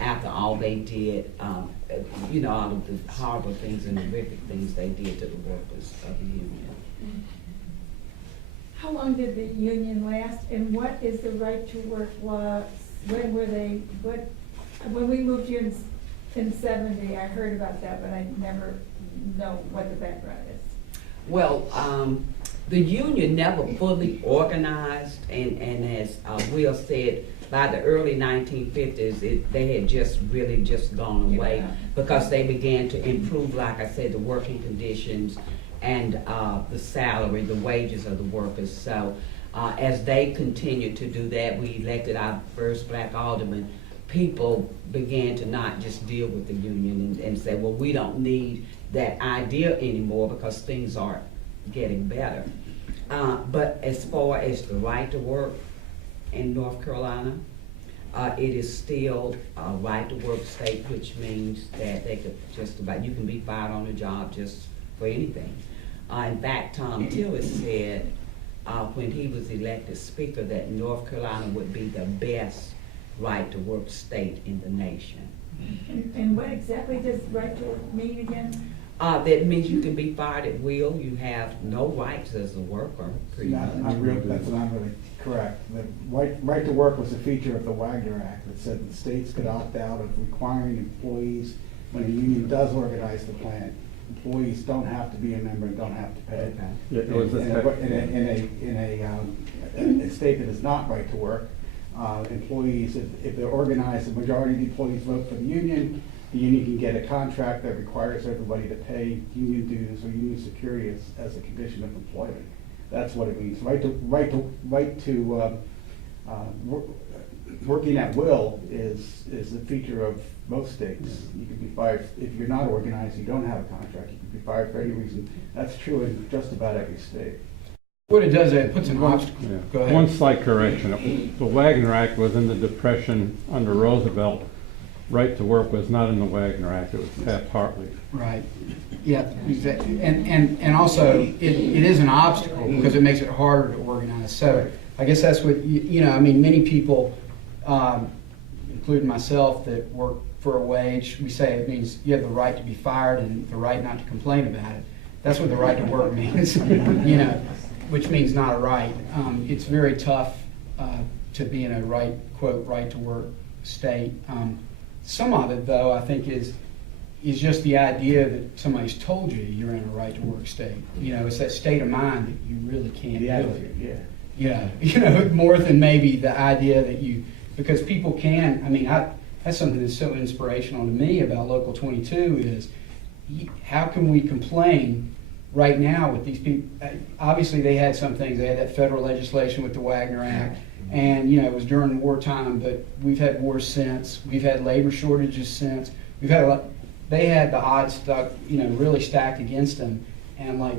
after all they did, you know, all of the horrible things and horrific things they did to the workers of the union. How long did the union last, and what is the right to work law? When were they, when we moved here in 70, I heard about that, but I never know what the background is. Well, the union never fully organized, and as Will said, by the early 1950s, they had just really just gone away because they began to improve, like I said, the working conditions and the salary, the wages of the workers. So as they continued to do that, we elected our first black alderman. People began to not just deal with the union and say, well, we don't need that idea anymore because things are getting better. But as far as the right to work in North Carolina, it is still a right to work state, which means that they could just about, you can be fired on the job just for anything. In fact, Tom Tillis said when he was elected speaker that North Carolina would be the best right to work state in the nation. And what exactly does right to work mean again? That means you can be fired at will. You have no rights as a worker. That's not really correct. The right to work was a feature of the Wagner Act that said that states could opt out of requiring employees, when a union does organize the plant, employees don't have to be a member and don't have to pay. In a state that is not right to work, employees, if they're organized, the majority of the employees vote for the union can get a contract that requires everybody to pay union dues or union security as a condition of employment. That's what it means. Working at will is a feature of most states. You can be fired if you're not organized. You don't have a contract. You can be fired for any reason. That's true in just about every state. What it does is it puts an obstacle. Yeah. Go ahead. One slight correction. The Wagner Act was in the Depression under Roosevelt. Right to work was not in the Wagner Act. It was Taft-Hartley. Right. Yeah. Exactly. And also it is an obstacle because it makes it harder to organize. So I guess that's what you know. I mean, many people, including myself, that work for a wage, we say it means you have the right to be fired and the right not to complain about it. That's what the right to work means. You know, which means not a right. It's very tough to be in a right to work state. Some of it, though, I think is just the idea that somebody's told you you're in a right to work state. You know, it's that state of mind that you really can't do it. Yeah. Yeah, you know, more than maybe the idea that you, because people can, I mean, that's something that's so inspirational to me about Local 22 is how can we complain right now with these people? Obviously they had some things, they had that federal legislation with the Wagner Act, and you know, it was during wartime, but we've had wars since, we've had labor shortages since, we've had a lot, they had the odds stuck, you know, really stacked against them. And like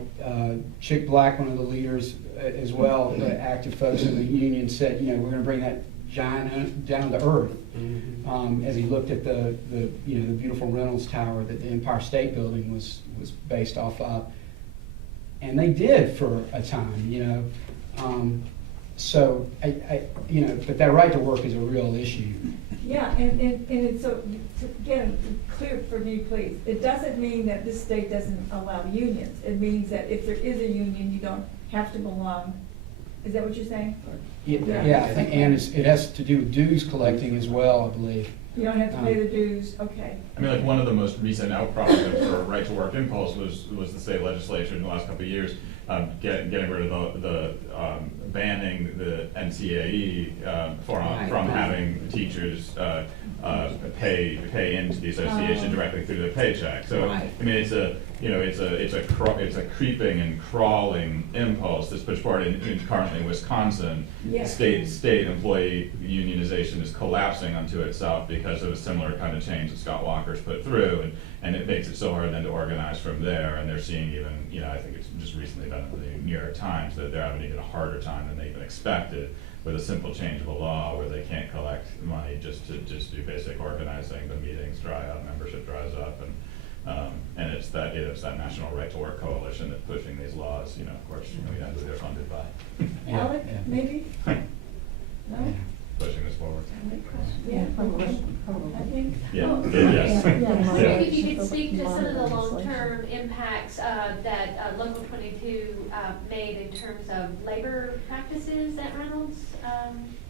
Chick Black, one of the leaders as well, the active folks in the union said, you know, we're going to bring that giant down to earth. As he looked at the you know, the beautiful Reynolds Tower that the Empire State Building was based off of, and they did for a time, you know. So I you know, but that right to work is a real issue. Yeah, and it's so, again, clear for me, please. It doesn't mean that this state doesn't allow unions. It means that if there is a union, you don't have to belong. Is that what you're saying? Yeah, I think, and it has to do with dues collecting as well, I believe. You don't have to pay the dues, okay. I mean, like one of the most recent outcrops for right to work impulse was the state legislature in the last couple of years getting rid of the banning the NCAE from having teachers pay into the association directly through their paycheck. So I mean, it's a creeping and crawling impulse that's pushed forward in currently in Wisconsin. State employee unionization is collapsing onto itself because of a similar kind of change that Scott Walker's put through, and it makes it so hard then to organize from there. And they're seeing even, I think it's just recently done in the New York Times that they're having even a harder time than they even expected with a simple change of a law where they can't collect money just to do basic organizing. The meetings dry up, membership dries up, and it's that National Right to Work Coalition that's pushing these laws. Of course, we know who they're funded by. Alec, maybe? No? Pushing this forward. Yeah. I think. Yeah. Yes. Maybe if you could speak to some of the long-term impacts that Local 22 made in terms of labor practices at Reynolds,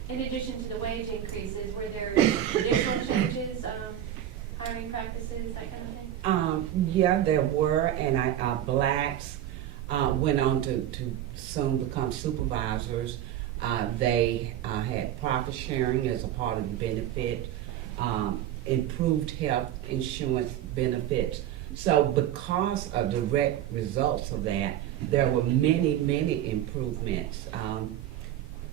in addition to the wage increases. Were there additional changes, hiring practices, that kind of thing? Yeah, there were, and blacks went on to soon become supervisors. They had profit sharing as a part of the benefit, improved health insurance benefits. So because of direct results of that, there were many improvements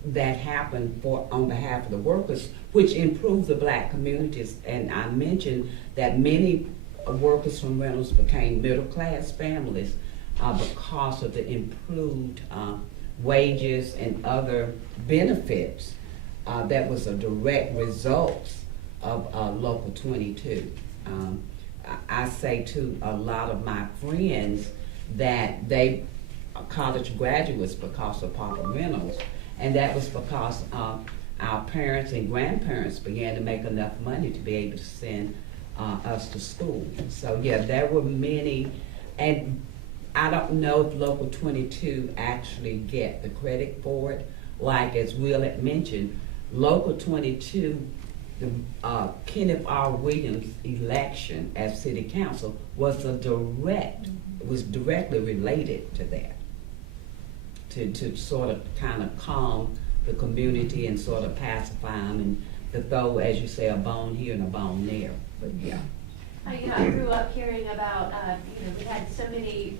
that happened on behalf of the workers, which improved the black communities. And I mentioned that many workers from Reynolds became middle-class families because of the improved wages and other benefits that was a direct result of Local 22. I say to a lot of my friends that they are college graduates because of Papa Reynolds, and that was because our parents and grandparents began to make enough money to be able to send us to school. So yeah, there were many, and I don't know if Local 22 actually get the credit for it. Like as Will had mentioned, Local 22, the Kenneth R. Williams election as city council was directly related to that, to sort of kind of calm the community and sort of pacify them, and to throw, as you say, a bone here and a bone there. But yeah. I grew up hearing about, we had so many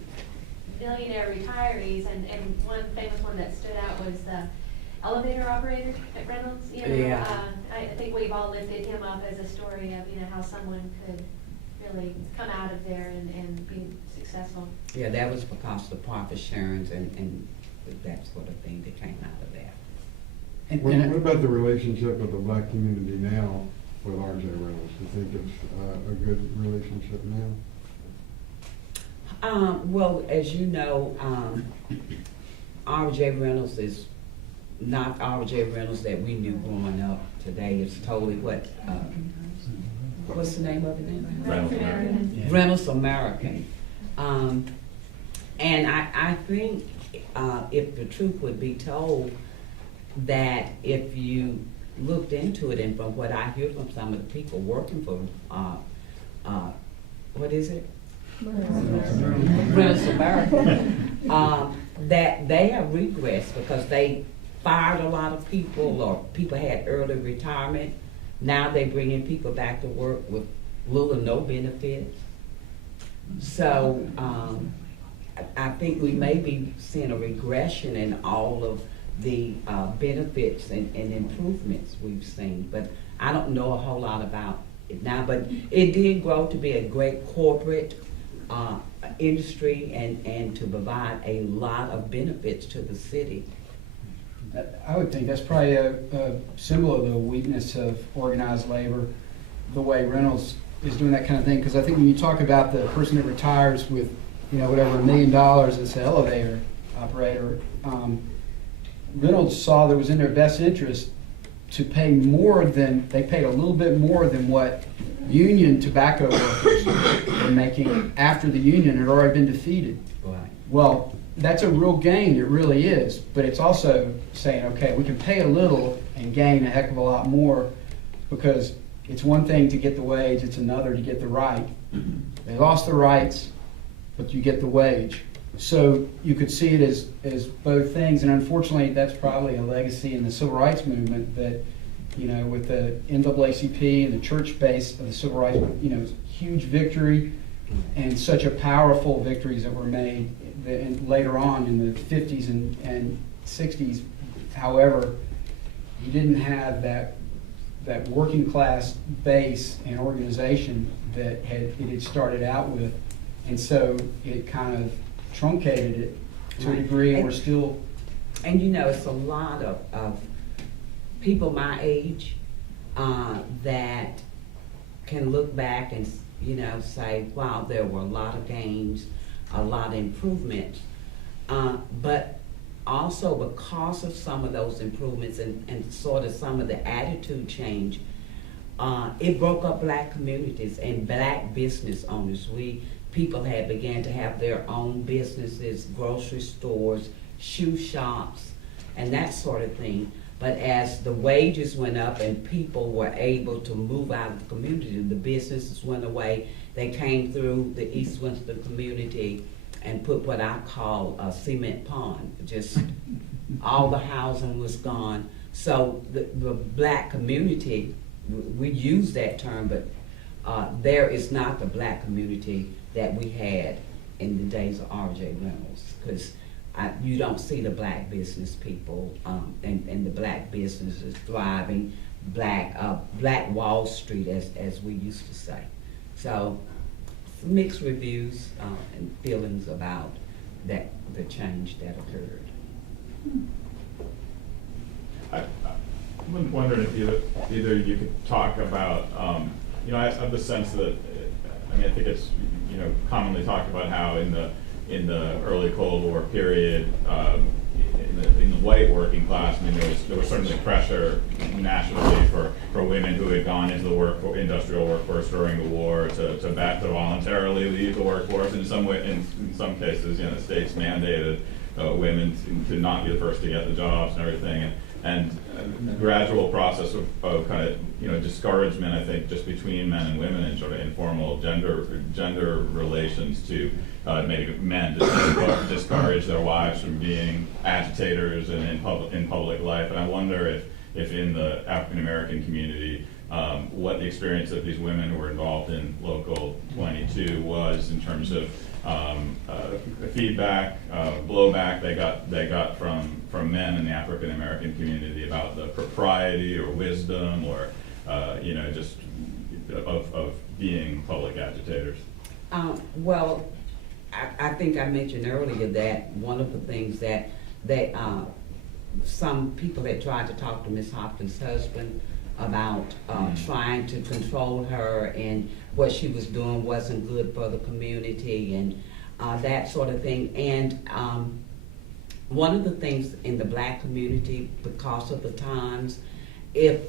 millionaire retirees, and one famous one that stood out was the elevator operator at Reynolds. I think we've all lifted him up as a story of, how someone could really come out of there and be successful. Yeah, that was because of the profit sharings and that sort of thing that came out of that. And what about the relationship of the black community now with R.J. Reynolds? Do you think it's a good relationship now? Well, as you know, R.J. Reynolds is not R.J. Reynolds that we knew growing up today. It's totally what's the name of it now? Reynolds American. Yeah. Reynolds American. And I think if the truth would be told, that if you looked into it, and from what I hear from some of the people working for, what is it? Reynolds American, that they have regressed because they fired a lot of people, or people had early retirement. Now they bringing people back to work with little or no benefits. So I think we may be seeing a regression in all of the benefits and improvements we've seen, but I don't know a whole lot about it now. But it did grow to be a great corporate industry and to provide a lot of benefits to the city. I would think that's probably a symbol of the weakness of organized labor, the way Reynolds is doing that kind of thing. Because I think when you talk about the person that retires with, whatever, $1 million as an elevator operator, Reynolds saw that it was in their best interest to pay they paid a little bit more than what union tobacco workers were making after the union had already been defeated. Right. Well, that's a real gain, it really is, but it's also saying, okay, we can pay a little and gain a heck of a lot more, because it's one thing to get the wage, it's another to get the right. They lost the rights, but you get the wage. So you could see it as both things, and unfortunately, that's probably a legacy in the civil rights movement that, with the NAACP and the church base of the civil rights, huge victory and such a powerful victories that were made later on in the 50s and 60s. However, you didn't have that working class base and organization that it had started out with, and so it kind of truncated it to a degree, and we're still. And it's a lot of people my age that can look back and say, wow, there were a lot of gains, a lot of improvements, but also because of some of those improvements and sort of some of the attitude change, it broke up black communities and black business owners. People had began to have their own businesses, grocery stores, shoe shops, and that sort of thing. But as the wages went up and people were able to move out of the community, the businesses went away. They came through the East Winston community and put what I call a cement pond. Just all the housing was gone. So the black community, we use that term, but there is not the black community that we had in the days of R.J. Reynolds, because you don't see the black business people and the black businesses thriving, black Wall Street, as we used to say. So mixed reviews and feelings about the change that occurred. I'm wondering if either you could talk about, I have the sense that, I think it's, commonly talked about how in the early Cold War period, in the white working class, there was certainly pressure nationally for women who had gone into the industrial workforce during the war to voluntarily leave the workforce. In some cases, the states mandated women to not be the first to get the jobs and everything. And a gradual process of kind of discouragement, I think, just between men and women and sort of informal gender relations to maybe men to discourage their wives from being agitators and in public life. And I wonder if in the African American community, what the experience of these women who were involved in Local 22 was in terms of feedback, blowback they got from men in the African American community about the propriety or wisdom or just of being public agitators. Well, I think I mentioned earlier that one of the things that some people had tried to talk to Miss Hopkins' husband about trying to control her, and what she was doing wasn't good for the community and that sort of thing. And one of the things in the black community, because of the times, if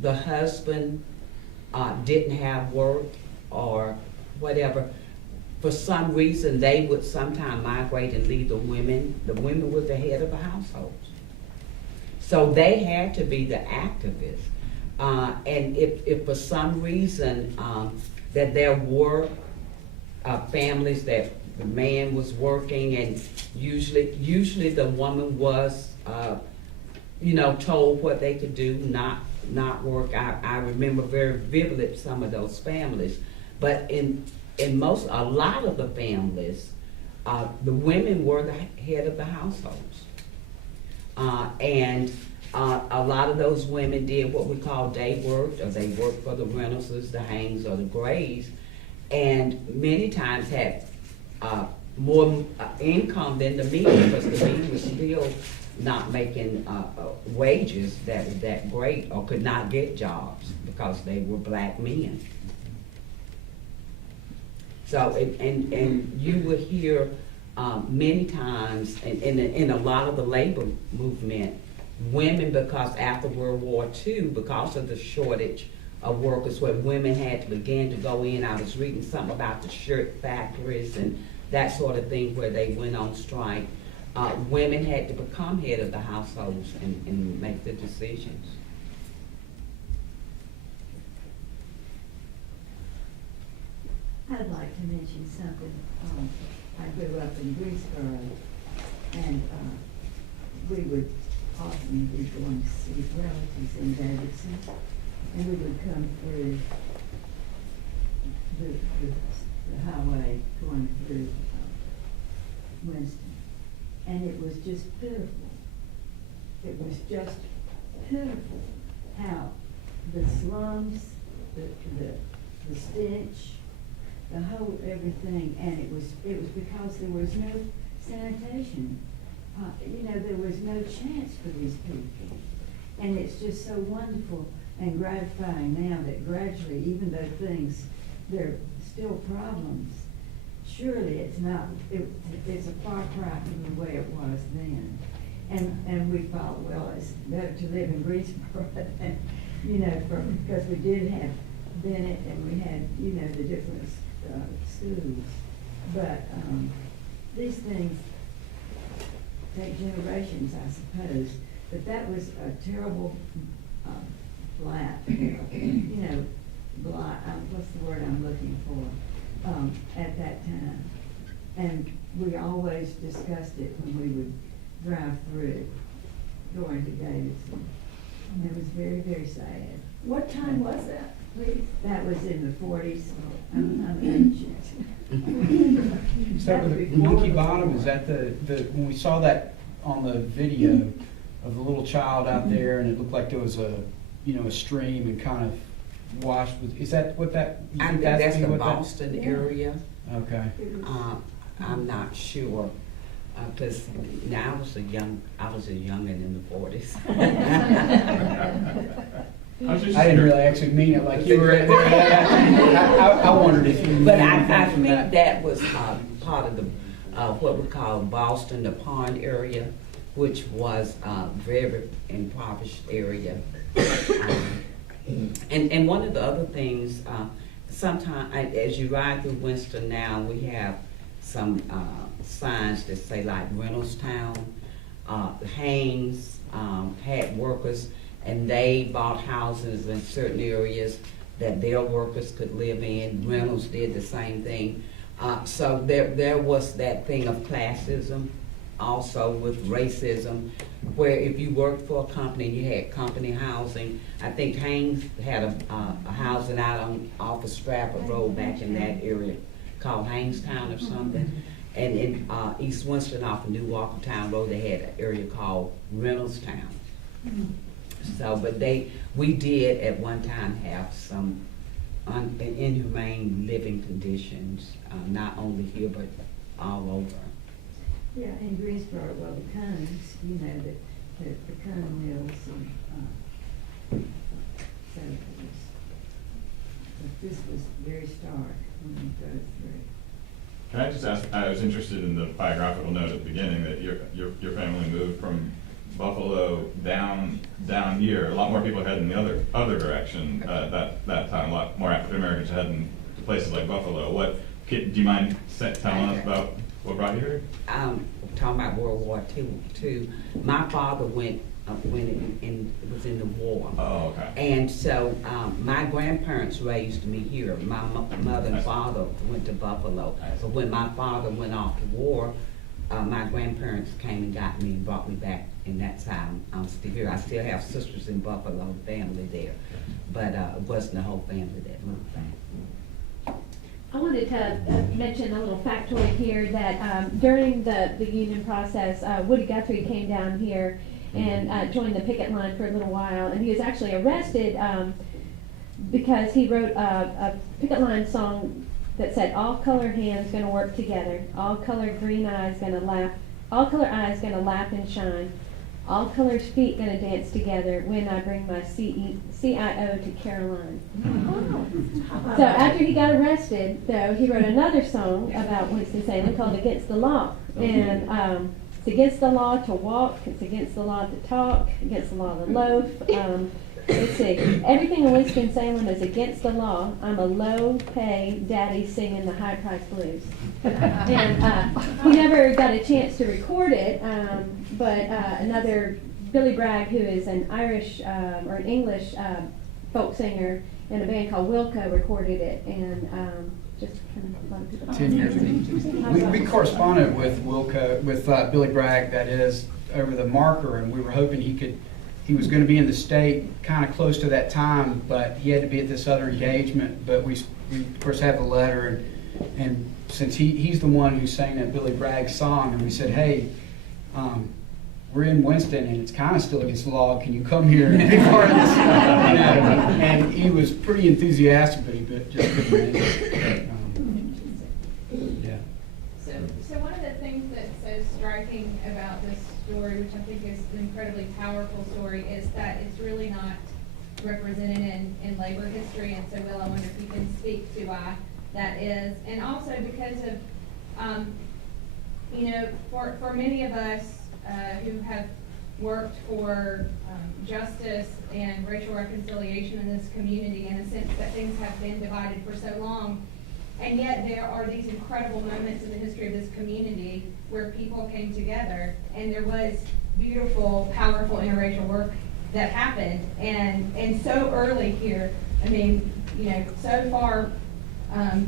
the husband didn't have work or whatever, for some reason they would sometimes migrate and leave the women. The women were the head of the household. So they had to be the activists. And if for some reason that there were families that the man was working, and usually the woman was told what they could do, not work. I remember very vividly some of those families. But in a lot of the families, the women were the head of the households. And a lot of those women did what we call day work, or they worked for the Reynoldses, the Haynes, or the Grays, and many times had more income than the men, because the men were still not making wages that were that great, or could not get jobs because they were black men. So, and you would hear many times in a lot of the labor movement, women, because after World War II, because of the shortage of workers, where women had to begin to go in. I was reading something about the shirt factories and that sort of thing, where they went on strike. Women had to become head of the households and make the decisions. I'd like to mention something. I grew up in Greensboro, and we would often be going to see relatives in Davidson, and we would come through the highway going through Winston, and it was just pitiful. It was just pitiful how the slums, the stench, the whole everything, and it was because there was no sanitation. There was no chance for these people. And it's just so wonderful and gratifying now that gradually, even though there are still problems, surely it's not, it's a far cry from the way it was then. And we thought, well, it's better to live in Greensboro than, because we did have Bennett and we had, the different schools. But these things take generations, I suppose. But that was a terrible blight, what's the word I'm looking for, at that time. And we always discussed it when we would drive through, going to Davidson. And it was very, very sad. What time was that, please? That was in the 40s. I'm ancient. Is that with the monkey bottom? Is that when we saw that on the video of the little child out there, and it looked like there was a stream and kind of washed with, is that what that? I think that's the Boston area. Okay. I'm not sure. Because now I was a youngin' in the 40s. I didn't really actually mean it like you were there. I wondered if you. But I think that was part of the what we call Boston, the Pond area, which was a very impoverished area. And one of the other things, sometimes as you ride through Winston now, we have some signs that say like Reynoldstown, Haynes had workers, and they bought houses in certain areas that their workers could live in. Reynolds did the same thing. So there was that thing of classism, also with racism, where if you worked for a company, you had company housing. I think Haynes had a housing out off of Stratford Road back in that area called Hanestown or something. And in East Winston off of New Walkertown Road, they had an area called Reynoldstown. So, but we did at one time have some inhumane living conditions, not only here but all over. Yeah, in Greensboro, well, the cones, the cone mills and so forth. But this was very stark when we go through. Can I just ask, I was interested in the biographical note at the beginning that your family moved from Buffalo down here. A lot more people heading the other direction that time. A lot more African Americans heading to places like Buffalo. Do you mind telling us about what brought you here? Talking about World War II. My father went when it was in the war. Oh, okay. And so my grandparents raised me here. My mother and father went to Buffalo. But when my father went off to war, my grandparents came and got me and brought me back, and that's how I'm still here. I still have sisters in Buffalo, family there, but it wasn't the whole family that moved back. I wanted to mention a little factoid here that during the union process, Woody Guthrie came down here and joined the picket line for a little while, and he was actually arrested because he wrote a picket line song that said, "All color hands gonna work together, all color green eyes gonna laugh, all color eyes gonna laugh and shine, all colors feet gonna dance together when I bring my CIO to Caroline." So after he got arrested, though, he wrote another song about Winston-Salem called "Against the Law," and it's against the law to walk, it's against the law to talk, against the law to loaf. Let's see, everything in Winston-Salem is against the law. I'm a low-pay daddy singing the high-price blues. And he never got a chance to record it, but another, Billy Bragg, who is an Irish or an English folk singer in a band called Wilco, recorded it. And just kind of a lot of people. 10 years. We corresponded with Billy Bragg, that is, over the marker, and we were hoping he was going to be in the state kind of close to that time, but he had to be at this other engagement. But we of course have the letter, and since he's the one who sang that Billy Bragg song, and we said, hey, we're in Winston and it's kind of still against the law, can you come here and be part of this? And he was pretty enthusiastic, but he just couldn't manage it. Yeah. So one of the things that's so striking about this story, which I think is an incredibly powerful story, is that it's really not represented in labor history. And so, Will, I wonder if you can speak to why that is. And also because of, for many of us who have worked for justice and racial reconciliation in this community, in a sense that things have been divided for so long, and yet there are these incredible moments in the history of this community where people came together and there was beautiful, powerful interracial work that happened. And so early here, I mean, so far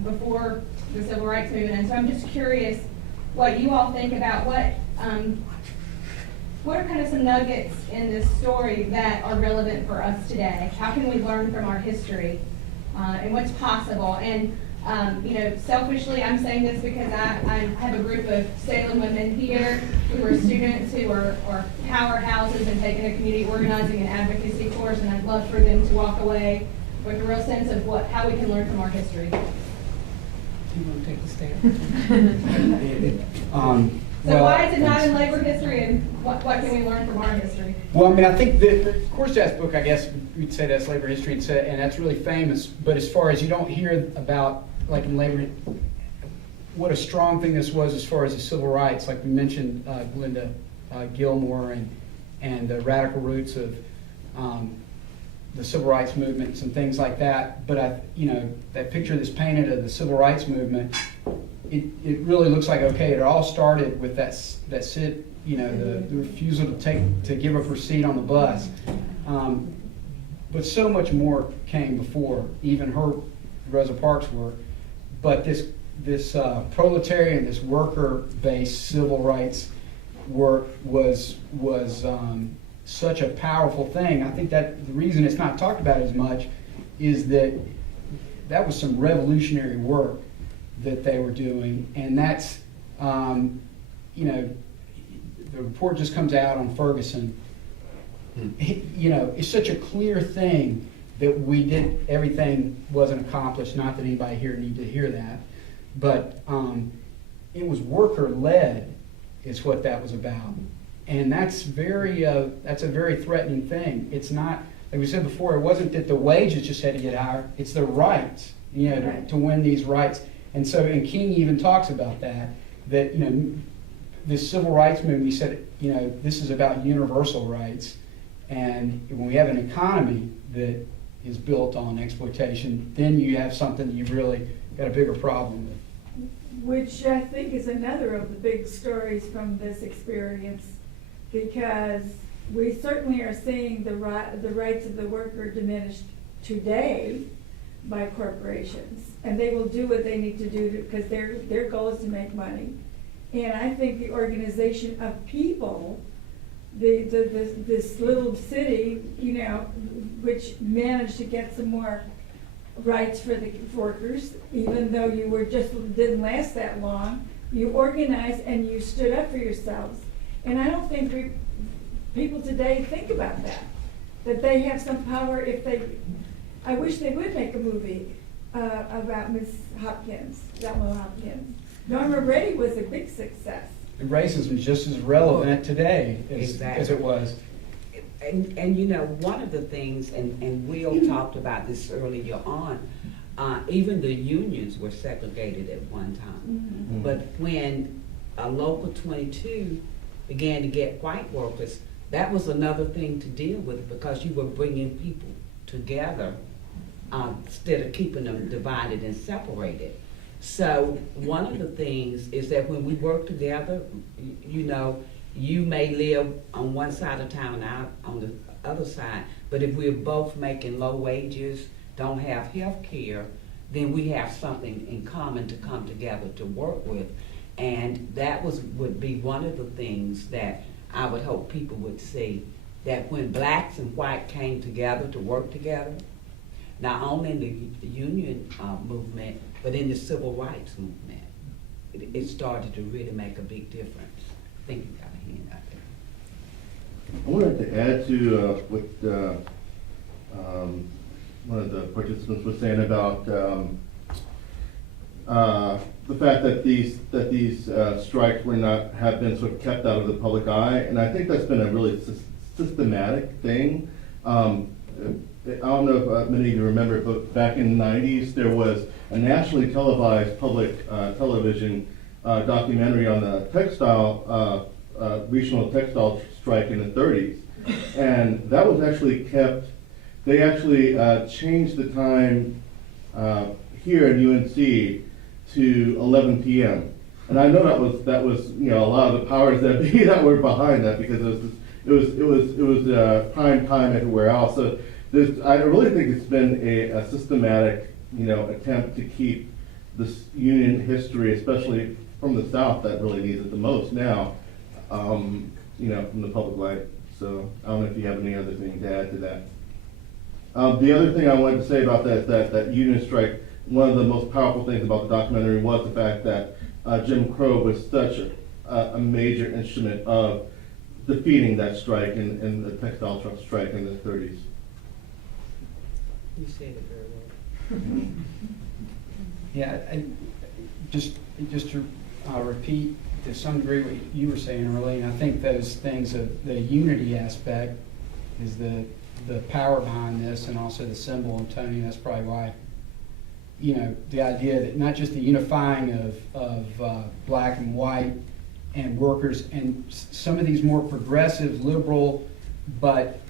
before the Civil Rights Movement. And so I'm just curious what you all think about what are kind of some nuggets in this story that are relevant for us today? How can we learn from our history and what's possible? And selfishly, I'm saying this because I have a group of Salem women here who are students who are powerhouses and taking a community organizing and advocacy course, and I'd love for them to walk away with a real sense of how we can learn from our history. Do you want to take a stand? So why is it not in labor history, and what can we learn from our history? Well, I mean, I think the Korsjat's book, I guess we'd say that's labor history, and that's really famous. But as far as you don't hear about, like in labor, what a strong thing this was as far as the civil rights, like we mentioned Glenda Gilmore and the radical roots of the civil rights movements and things like that. But that picture that's painted of the civil rights movement, it really looks like, okay, it all started with that the refusal to give up her seat on the bus. But so much more came before even her, Rosa Parks' work. But this proletarian, this worker-based civil rights work was such a powerful thing. I think that the reason it's not talked about as much is that was some revolutionary work that they were doing, and that's the report just comes out on Ferguson. It's such a clear thing that we did, everything wasn't accomplished. Not that anybody here need to hear that, but it was worker-led is what that was about, and that's a very threatening thing. It's not, like we said before, it wasn't that the wages just had to get higher. It's the rights, to win these rights. And King even talks about that this civil rights movement, he said, this is about universal rights. And when we have an economy that is built on exploitation, then you have something you've really got a bigger problem with. Which I think is another of the big stories from this experience, because we certainly are seeing the rights of the worker diminished today by corporations, and they will do what they need to do because their goal is to make money. And I think the organization of people, this little city, which managed to get some more rights for the workers, even though you didn't last that long, you organized and you stood up for yourselves. And I don't think people today think about that they have some power I wish they would make a movie about Miss Hopkins, Delma Hopkins. Norma Brady was a big success. And racism is just as relevant today as it was. And one of the things, and Will talked about this earlier on, even the unions were segregated at one time. Mm-hmm. But when Local 22 began to get white workers, that was another thing to deal with, because you were bringing people together instead of keeping them divided and separated. So one of the things is that when we work together, you may live on one side of town and out on the other side, but if we're both making low wages, don't have health care, then we have something in common to come together to work with. And that would be one of the things that I would hope people would see, that when blacks and white came together to work together, not only in the union movement, but in the civil rights movement, it started to really make a big difference. I think you got a hand out there. I wanted to add to what one of the participants was saying about the fact that these strikes have been sort of kept out of the public eye, and I think that's been a really systematic thing. I don't know if many of you remember, but back in the 90s, there was a nationally televised public television documentary on the regional textile strike in the 30s. And that was actually kept, they actually changed the time here at UNC to 11 p.m. And I know that was a lot of the powers that be that were behind that, because it was prime time everywhere else. So I really think it's been a systematic, attempt to keep this union history, especially from the South, that really needs it the most now, from the public light. So I don't know if you have any other thing to add to that. The other thing I wanted to say about that is that union strike, one of the most powerful things about the documentary was the fact that Jim Crow was such a major instrument of defeating that strike in the textile truck strike in the 30s. You said it very well. Yeah, just to repeat to some degree what you were saying, Earline, I think those things of the unity aspect is the power behind this, and also the symbol. And Tony, that's probably why, the idea that not just the unifying of black and white and workers and some of these more progressive, liberal, but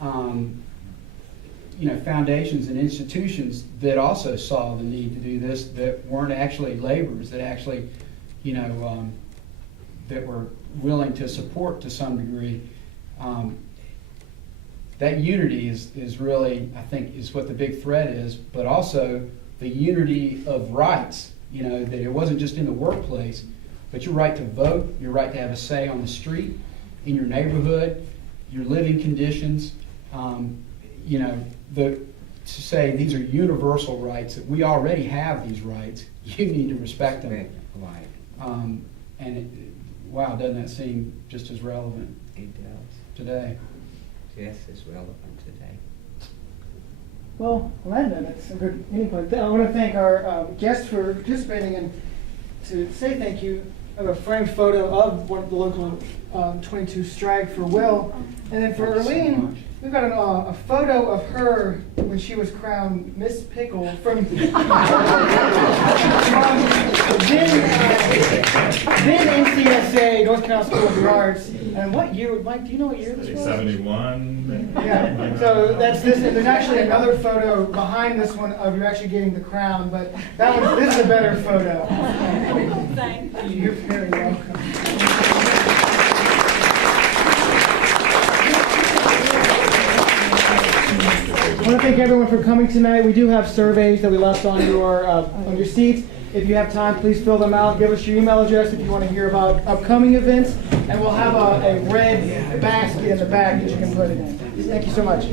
foundations and institutions that also saw the need to do this, that weren't actually laborers, that actually, that were willing to support to some degree. That unity is really, I think, is what the big threat is, but also the unity of rights, that it wasn't just in the workplace, but your right to vote, your right to have a say on the street, in your neighborhood, your living conditions, to say these are universal rights, that we already have these rights, you need to respect them. Right. Wow, doesn't that seem just as relevant It does. today? Yes, it's relevant today. Well, on that note, that's a good ending point. I want to thank our guests for participating, and to say thank you. I have a framed photo of one of the local 22 strike for Will, and then for Earline, we've got a photo of her when she was crowned Miss Pickle from then NCSA, North Carolina School of the Arts. And what year, Mike, do you know what year this was? 71. Yeah, so that's this, and there's actually another photo behind this one of you actually getting the crown, but this is a better photo. Thank you. You're very welcome. I want to thank everyone for coming tonight. We do have surveys that we left on your seats. If you have time, please fill them out. Give us your email address if you want to hear about upcoming events, and we'll have a red basket in the back that you can put it in. Thank you so much.